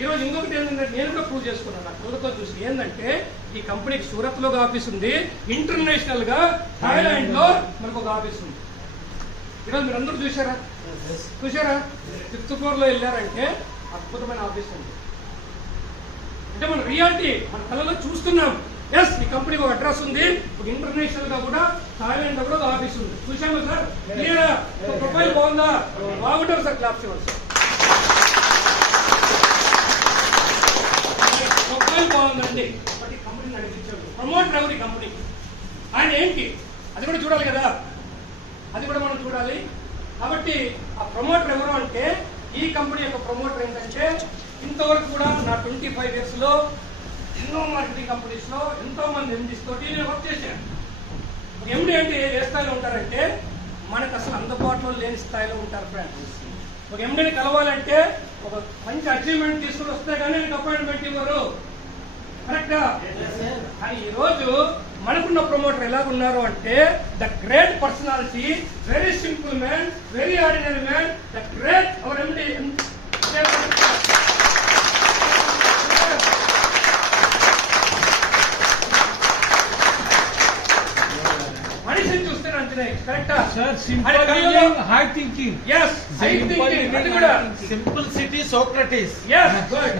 ఈ రోజు ఇంకొకటి ఏంటంటే నేను కూడా ప్రూవ్ చేసుకున్నాను నా కళ్ళతో చూసి. ఏంటంటే ఈ కంపెనీకి సూరత్ లో ఒక ఆఫీస్ ఉంది, ఇంటర్నేషనల్ గా థాయిలాండ్ లో మనకు ఒక ఆఫీస్ ఉంది. ఈరోజు మీరు అందరూ చూసారా 5th floor లో వెళ్ళారంటే అద్భుతమైన ఆఫీస్ ఉంది. అంటే మన రియాలిటీ మన కళ్ళలో చూస్తున్నాం. ఎస్, ఈ కంపెనీకి ఒక అడ్రస్ ఉంది, ఒక ఇంటర్నేషనల్ గా కూడా థాయిలాండ్ లో కూడా ఒక ఆఫీస్ ఉంది. చూసాము సార్, క్లియరా? ప్రొఫైల్ బాగుందా? బాగుంటారు సార్, క్లాప్స్ ఇవ్వండి సార్. ప్రొఫైల్ బాగుందండి, బట్ ఈ కంపెనీ నడిపించారు. ప్రమోటర్ ఎవరు ఈ కంపెనీకి? ఆయన ఏంటి అది కూడా చూడాలి కదా, అది కూడా మనం చూడాలి. కాబట్టి ఆ ప్రమోటర్ ఎవరు అంటే, ఈ కంపెనీ యొక్క ప్రమోటర్ ఏంటంటే, ఇంతవరకు కూడా నా 25 years లో ఎన్నో మార్కెటింగ్ కంపెనీస్ లో ఎంతో మంది ఎండీస్ తోటి నేను వర్క్ చేశాను. ఎండీ అంటే ఏ స్థాయిలో ఉంటారంటే, మనకు అసలు అందుబాటులో లేని స్థాయిలో ఉంటారు ఫ్రెండ్స్. ఒక ఎండీని కలవాలంటే ఒక మంచి అచీవ్మెంట్ తీసుకుని వస్తే కానీ నీకు అపాయింట్మెంట్ ఇవ్వరు, కరెక్టా? కానీ ఈ రోజు మనకున్న ప్రమోటర్ ఎలాగున్నారు అంటే, the great personality, very simple man, very ordinary man, the great hour MD. మనిషిని చూస్తే అంతే, కరెక్టా? high thinking. Yes, high thinking. అది కూడా Simplicity, Socrates. yes, good.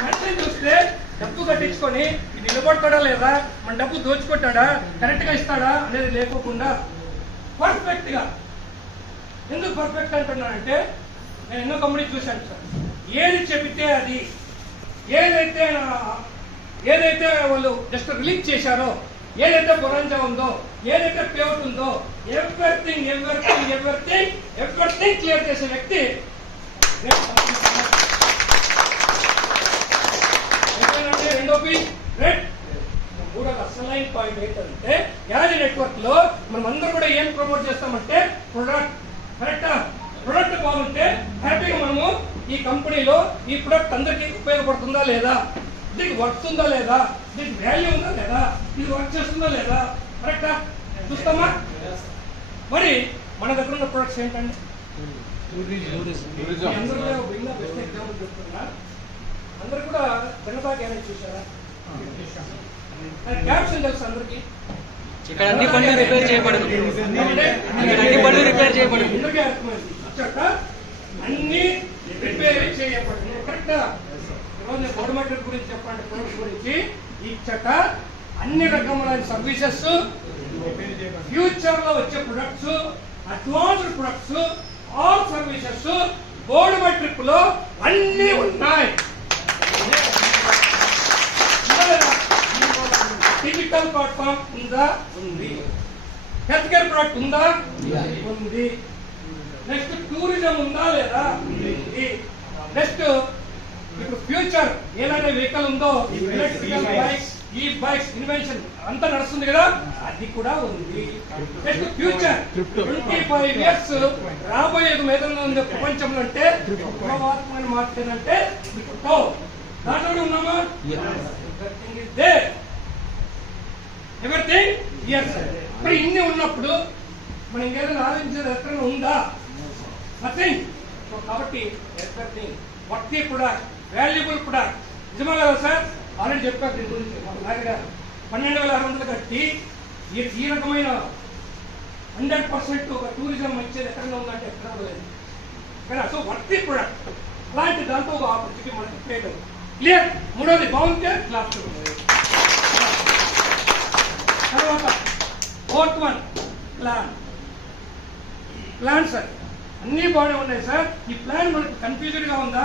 మనిషిని చూస్తే డబ్బు కట్టించుకొని నిలబడతాడా లేదా, మన డబ్బు దోచుకుంటాడా, కరెక్ట్ గా ఇస్తాడా అనేది లేకోకుండా పర్ఫెక్ట్ గా. ఎందుకు పర్ఫెక్ట్ అంటున్నానంటే, నేను ఎన్నో కంపెనీ చూశాను సార్. ఏది చెబితే అది, ఏదైతే వాళ్ళు జస్ట్ రిలీజ్ చేశారో, ఏదైతే బొరంజా ఉందో, ఏదైతే పేఅవుట్ ఉందో, ఎవ్రీథింగ్ క్లియర్ చేసే వ్యక్తి. రెండోది రేట్. మూడోది అసలైన పాయింట్ ఏంటంటే, యాజ్ నెట్వర్క్ లో మనం అందరూ కూడా ఏం ప్రమోట్ చేస్తామంటే ప్రొడక్ట్, కరెక్టా? ప్రొడక్ట్ బాగుంటే హ్యాపీగా మనము ఈ కంపెనీలో ఈ ప్రొడక్ట్ అందరికీ ఉపయోగపడుతుందా లేదా, దీనికి వర్క్ ఉందా లేదా, దీనికి వాల్యూ ఉందా లేదా, ఇది వర్క్ చేస్తుందా లేదా, కరెక్టా? చూస్తామా? మరి మన దగ్గర ఉన్న ప్రొడక్ట్స్ ఏంటండి? అందరూ కూడా బెస్ట్ ఎగ్జాంపుల్ చెప్తున్నా. అందరు కూడా జనతా గ్యారేజ్ చూసారా? క్యాప్షన్ తెలుసు అందరికి? ఇక్కడ అన్ని పనులు రిపేర్ చేయబడదు, అన్ని పనులు రిపేర్ చేయబడదు. అందరికీ అర్థమైంది. ఇచ్చట అన్ని రిపేర్ చేయబడదు, కరెక్టా? ఈరోజు నేను గవర్నమెంట్ గురించి చెప్పండి, ప్రొడక్ట్స్ గురించి. ఇచ్చట అన్ని రకములైన సర్వీసెస్, ఫ్యూచర్ లో వచ్చే products, advanced products, all services board metric లో అన్ని ఉన్నాయి. డిజిటల్ ప్లాట్ఫామ్ ఉందా? ఉంది. హెల్త్ కేర్ ప్రొడక్ట్ ఉందా? ఉంది. నెక్స్ట్ టూరిజం ఉందా లేదా? ఉంది. నెక్స్ట్ ఇప్పుడు ఫ్యూచర్ ఏదైనా వెహికల్ ఉందో, ఎలక్ట్రికల్ బైక్స్, ఈ బైక్స్ ఇన్వెన్షన్ అంతా నడుస్తుంది కదా, అది కూడా ఉంది. నెక్స్ట్ ఫ్యూచర్ 25 years రాబోయే ఏదైనా ఉంది ప్రపంచంలో అంటే, మార్కెట్ అంటే దాంట్లో ఉన్నామా? Everything is there, everything yes. మరి ఇన్ని ఉన్నప్పుడు మనం ఇంకేదైనా ఆలోచించేది ఎక్కడ ఉందా? నథింగ్. సో కాబట్టి everything worthy product, valuable product. నిజమా కదా సార్? ఆల్రెడీ చెప్పారు దీని గురించి. మన దగ్గర 12,600 కట్టి ఈ రకమైన 100% ఒక టూరిజం వచ్చేది ఎక్కడ ఉందంటే ఎక్కడ లేదు కదా. సో వర్తీ ప్రొడక్ట్, అలాంటి దాంతో ఒక ఆపర్చునిటీ మనకి క్రియేట్ అవుతుంది. క్లియర్? మూడోది బాగుంటే క్లాస్. తర్వాత 4th one ప్లాన్ సార్. అన్నీ బాగానే ఉన్నాయి సార్. ఈ ప్లాన్ మనకు కన్ఫ్యూజన్ గా ఉందా,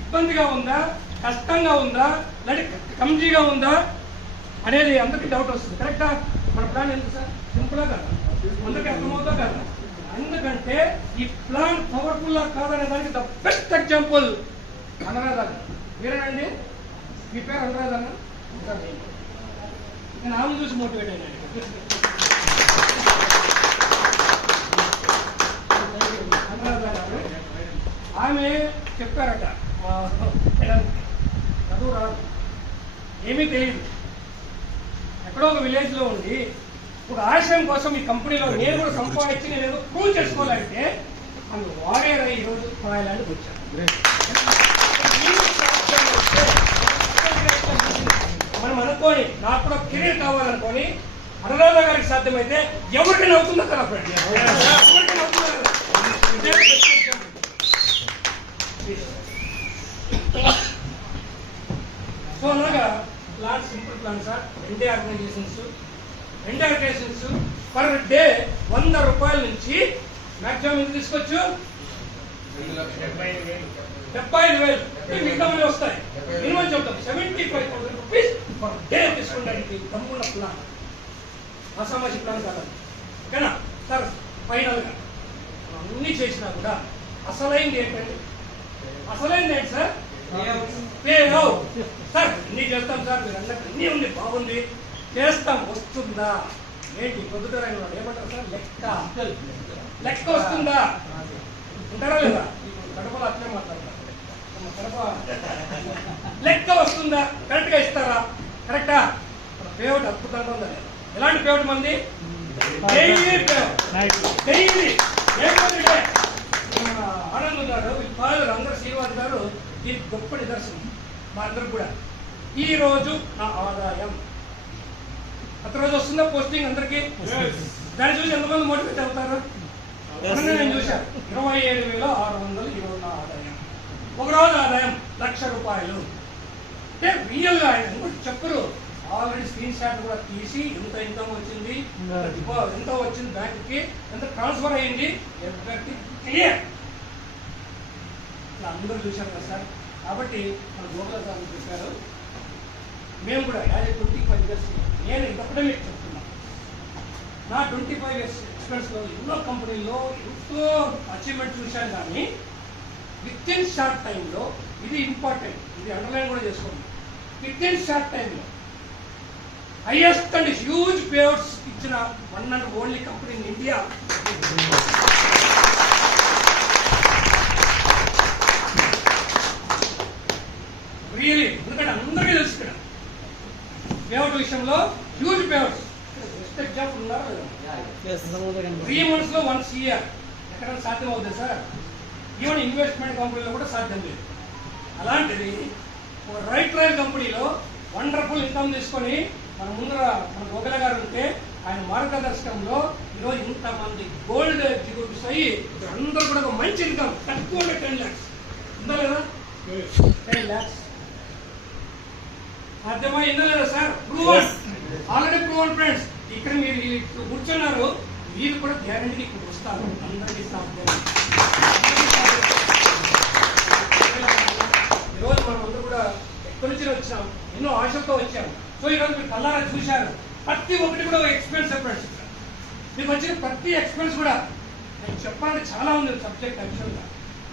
ఇబ్బందిగా ఉందా, కష్టంగా ఉందా, లేదా కమ్జీగా ఉందా అనేది అందరికీ డౌట్ వస్తుంది, కరెక్టా? మన ప్లాన్ ఎంత సార్? సింపుల్గా కదా, అందరికీ అర్థమవుతా కదా. ఎందుకంటే ఈ ప్లాన్ పవర్ఫుల్ కాదనే దానికి ద బెస్ట్ ఎగ్జాంపుల్ అనురాధ. మీరేనండి? మీ పేరు అనురాధనా? నేను ఆమె చూసి మోటివేట్ అయినా. ఆమె చెప్పారట, చదువు రాదు, ఏమీ తెలియదు, ఎక్కడో ఒక విలేజ్లో ఉండి ఒక ఆశయం కోసం ఈ కంపెనీలో నేను కూడా సంపాదించి నేను ఏదో ప్రూవ్ చేసుకోవాలంటే మనం వాడేరా ఈరోజు థాయిలాండ్కి వచ్చాను. మనం అనుకోని నాకు కూడా కెరీర్ కావాలనుకోని అనురాధ గారికి సాధ్యమైతే ఎవరికైనా అవుతుందా కదా ఫ్రెండ్? ఎవరికైనా అవుతుందా కదా? సో అలాగా ప్లాన్ సింపుల్ ప్లాన్ సార్. రెండే ఆర్గనైజేషన్స్ పర్ డే 100 రూపాయల నుంచి మాక్సిమం ఎంత తీసుకోవచ్చు? 75,000 మిగతా వస్తాయి. మినిమం చెప్తాం 75,000 రూపీస్ పర్ డే తీసుకోవడానికి తప్పకుండా ప్లాన్, అసామాజిక ప్లాన్ కాదు. ఓకేనా సార్? ఫైనల్ గా అన్ని చేసినా కూడా అసలైంది ఏంటండి? అసలైంది ఏంటి సార్? Pay out. సార్ అన్ని చేస్తాం సార్, మీరు అందరికి అన్ని ఉంది, బాగుంది, చేస్తాం, వస్తుందా ఏంటి? పొద్దుట ఏమంటారు సార్? లెక్క వస్తుందా ఉంటారా లేదా? కడపలో అట్లే మాట్లాడతారు. కడప లెక్క వస్తుందా? కరెక్ట్ గా ఇస్తారా? కరెక్టా? పేమెంట్ అద్భుతంగా ఉందా? ఎలాంటి పేమెంట్ మంది? డైలీ ఆనంద్ గారు, ఫాదర్ అందరూ శ్రీనివాస్ గారు దీనికి గొప్ప నిదర్శనం మా అందరికి కూడా. ఈ రోజు నా ఆదాయం అత రోజు వస్తుందా పోస్టింగ్ అందరికి? దాన్ని చూసి ఎంతమంది మోటివేట్ అవుతారు? నేను చూశాను 27,600 ఈరోజు నా ఆదాయం. ఒక రోజు ఆదాయం 1,00,000 రూపాయలు. అంటే రియల్ గా ఆయన కూడా చెప్పరు. ఆల్రెడీ స్క్రీన్ షాట్ కూడా తీసి ఎంత ఇన్కమ్ వచ్చింది, ఎంత వచ్చింది బ్యాంక్కి, ఎంత ట్రాన్స్ఫర్ అయ్యింది, ఎవరికి క్లియర్. అందరూ చూశారు కదా సార్. కాబట్టి మన గోపాల సార్ చెప్పారు, మేము కూడా 25 ఇయర్స్ నేను ఇంతప్పుడే మీకు చెప్తున్నాను. నా 25 ఇయర్స్ ఎక్స్పీరియన్స్లో ఎన్నో కంపెనీల్లో ఎంతో అచీవ్మెంట్ చూశాను. కానీ విత్ ఇన్ షార్ట్ టైంలో, ఇది ఇంపార్టెంట్, ఇది అండర్లైన్ కూడా చేసుకోండి, విత్ ఇన్ షార్ట్ టైంలో హైయెస్ట్ అండ్ హ్యూజ్ పేఅవుట్స్ ఇచ్చిన one and only company in India. Really, ఎందుకంటే అందరికీ తెలుసు ఇక్కడ పేఅవుట్ విషయంలో హ్యూజ్ పేఅవుట్స్. బెస్ట్ ఎగ్జాంపుల్ ఉన్నారు లేదా? 3 months లో 1 CR ఎక్కడైనా సాధ్యం అవుతుంది సార్? ఈవెన్ ఇన్వెస్ట్మెంట్ కంపెనీలో కూడా సాధ్యం లేదు. అలాంటిది రైట్ రైల్ కంపెనీలో వండర్ఫుల్ ఇన్కమ్ తీసుకొని మన ముందర మన గోగల గారు ఉంటే ఆయన మార్గదర్శకంలో ఈరోజు ఇంతమంది గోల్డ్ ఎగ్జిక్యూటివ్స్ అయ్యి అందరూ కూడా ఒక మంచి ఇన్కమ్, తక్కువ 10 lakhs ఉందా లేదా? 10 lakhs సాధ్యమైందా లేదా sir? Proven, already proven friends. ఇక్కడ మీరు కూర్చున్నారు, మీరు కూడా గ్యారంటీ ఇక్కడ వస్తారు. అందరికీ సాధ్యం. ఈరోజు మనం అందరూ కూడా ఎక్కడి నుంచి వచ్చాం, ఎన్నో ఆశలతో వచ్చాము. సో ఈరోజు మీరు కల్లారా చూశారు, ప్రతి ఒక్కటి కూడా ఎక్స్పీరియన్స్ చెప్పండి. మీకు వచ్చిన ప్రతి ఎక్స్పీరియన్స్ కూడా నేను చెప్పాలంటే చాలా ఉంది సబ్జెక్ట్ యాక్చువల్గా,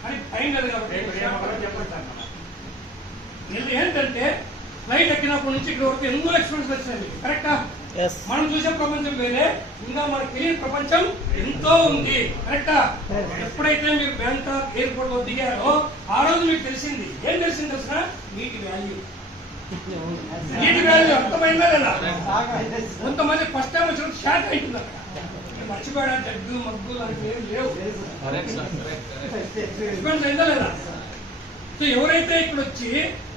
కానీ టైం లేదు కాబట్టి చెప్పండి. ఏంటంటే ఫ్లైట్ ఎక్కినప్పటి నుంచి ఇక్కడ వరకు ఎన్నో ఎక్స్పీరియన్స్ వచ్చాయి, కరెక్టా? మనం చూసే ప్రపంచం వేరే, ఇంకా మనకు తెలియని ప్రపంచం ఎంతో ఉంది, కరెక్టా? ఎప్పుడైతే మీరు బ్యాంకాక్ ఎయిర్పోర్ట్ లో దిగారో ఆ రోజు మీకు తెలిసింది. ఏం తెలిసింది తెలుసా? నీటి వాల్యూ. నీటి వాల్యూ అర్థమైందా లేదా? కొంతమంది ఫస్ట్ టైం వచ్చినప్పుడు షాక్ అవుతుంది. అక్కడ మర్చిపోయా జగ్గు మగ్గు లాంటివి ఏం లేవు. ఎక్స్పీరియన్స్ అయిందా లేదా? సో ఎవరైతే ఇక్కడ వచ్చి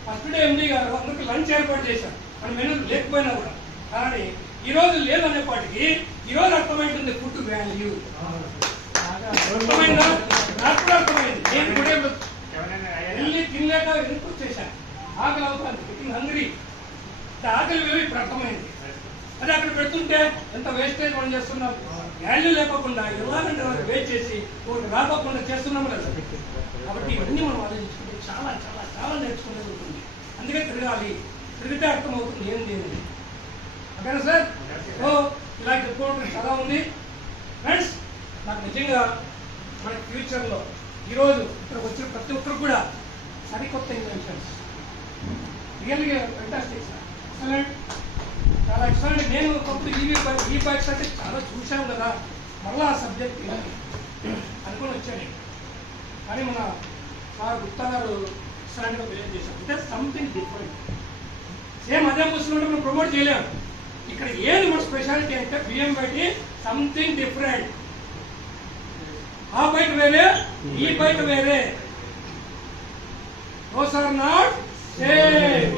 ఫస్ట్ డే ఎండి గారు అందరికి లంచ్ ఏర్పాటు చేశారు, మన మెనూ లేకపోయినా కూడా, కానీ ఈ రోజు లేదనేపాటికి ఈ రోజు అర్థమైంటుంది ఫుడ్ వాల్యూ. అర్థమైందా? నాకు కూడా అర్థమైంది. నేను కూడా వెళ్ళి తినలేక ఎందుకు వచ్చేసాను, ఆకలి అవుతుంది, హంగ్రీ. ఆకలి వేరు ఇప్పుడు అర్థమైంది. అది అక్కడ పెడుతుంటే ఎంత వేస్టేజ్ మనం చేస్తున్నాం, వాల్యూ లేకుండా ఎలాగంటే వాళ్ళు వేస్ట్ చేసి ఒకటి రాకోకుండా చేస్తున్నాం కదా. కాబట్టి ఇవన్నీ మనం ఆలోచించుకుంటే చాలా చాలా చాలా నేర్చుకునేది ఉంటుంది. అందుకే తిరగాలి, తిరిగితే అర్థమవుతుంది ఏం లేదు. ఓకేనా సార్? సో ఇలా చెప్పుకోవడం చాలా ఉంది ఫ్రెండ్స్. నాకు నిజంగా మన ఫ్యూచర్లో ఈరోజు ఇక్కడికి వచ్చిన ప్రతి ఒక్కరు కూడా సరికొత్త ఇన్వెన్షన్స్, రియల్గా ఫెంటాస్టిక్ సార్, ఎక్సలెంట్, చాలా ఎక్సలెంట్. నేను ఒకప్పుడు ఈ బైక్స్ అంటే చాలా చూశాను కదా, మళ్ళా ఆ సబ్జెక్ట్ అనుకుని వచ్చాను. కానీ మన సార్ గుప్తా గారు ఎక్సలెంట్గా బిహేవ్ చేశారు. అంటే సంథింగ్ డిఫరెంట్. సేమ్ అదే ముస్లిం మనం ప్రమోట్ చేయలేము, ఇక్కడ ఏది మన స్పెషాలిటీ అంటే బియ్యం బయట సంథింగ్ డిఫరెంట్. ఆ బయట వేరే, ఈ బయట వేరే. Those are not same.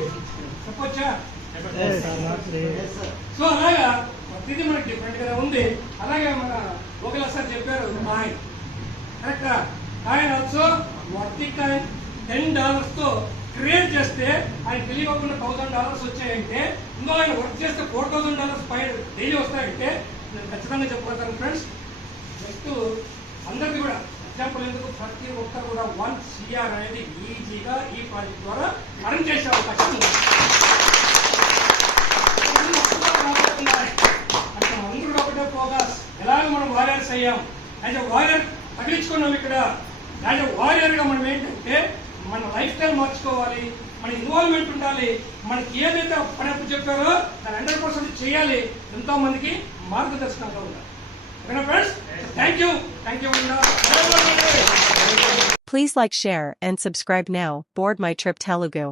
చెప్పొచ్చా? సో అలాగా ప్రతిదీ మనకి డిఫరెంట్ గా ఉంది. అలాగే మన ఒకలా సార్ చెప్పారు కాయిన్, కరెక్టా? కాయిన్ ఆల్సో వర్తి కాయిన్ $10 తో క్రియేట్ చేస్తే ఆయన తెలియకుండా $1000 వచ్చాయంటే, ఇంకో ఆయన వర్క్ చేస్తే $4000 పైన డైలీ వస్తాయంటే నేను ఖచ్చితంగా చెప్పగలుగుతాను ఫ్రెండ్స్. నెక్స్ట్ అందరికీ కూడా ఎగ్జాంపుల్ ఎందుకు, ప్రతి ఒక్కరు కూడా 1 CR అనేది ఈజీగా ఈ ప్రాజెక్ట్ ద్వారా అరేంజ్ చేసే అవకాశం ఉంది. అందరూ ఒకటే ఫోకస్. ఎలాగ మనం వారియర్స్ అయ్యాం, యాజ్ ఎ వారియర్ తగిలించుకున్నాం ఇక్కడ. యాజ్ ఎ వారియర్ గా మనం ఏంటంటే మన లైఫ్ స్టైల్ మార్చుకోవాలి, మన ఇన్వాల్వ్మెంట్ ఉండాలి, మనకి ఏదైతే పని అప్పుడు చెప్పారో దాన్ని 100% చేయాలి, ఎంతో మందికి మార్గదర్శకంగా ఉండాలి. ఓకేనా friends? Thank you. Please like, share, and subscribe now. Board My Trip Telugu.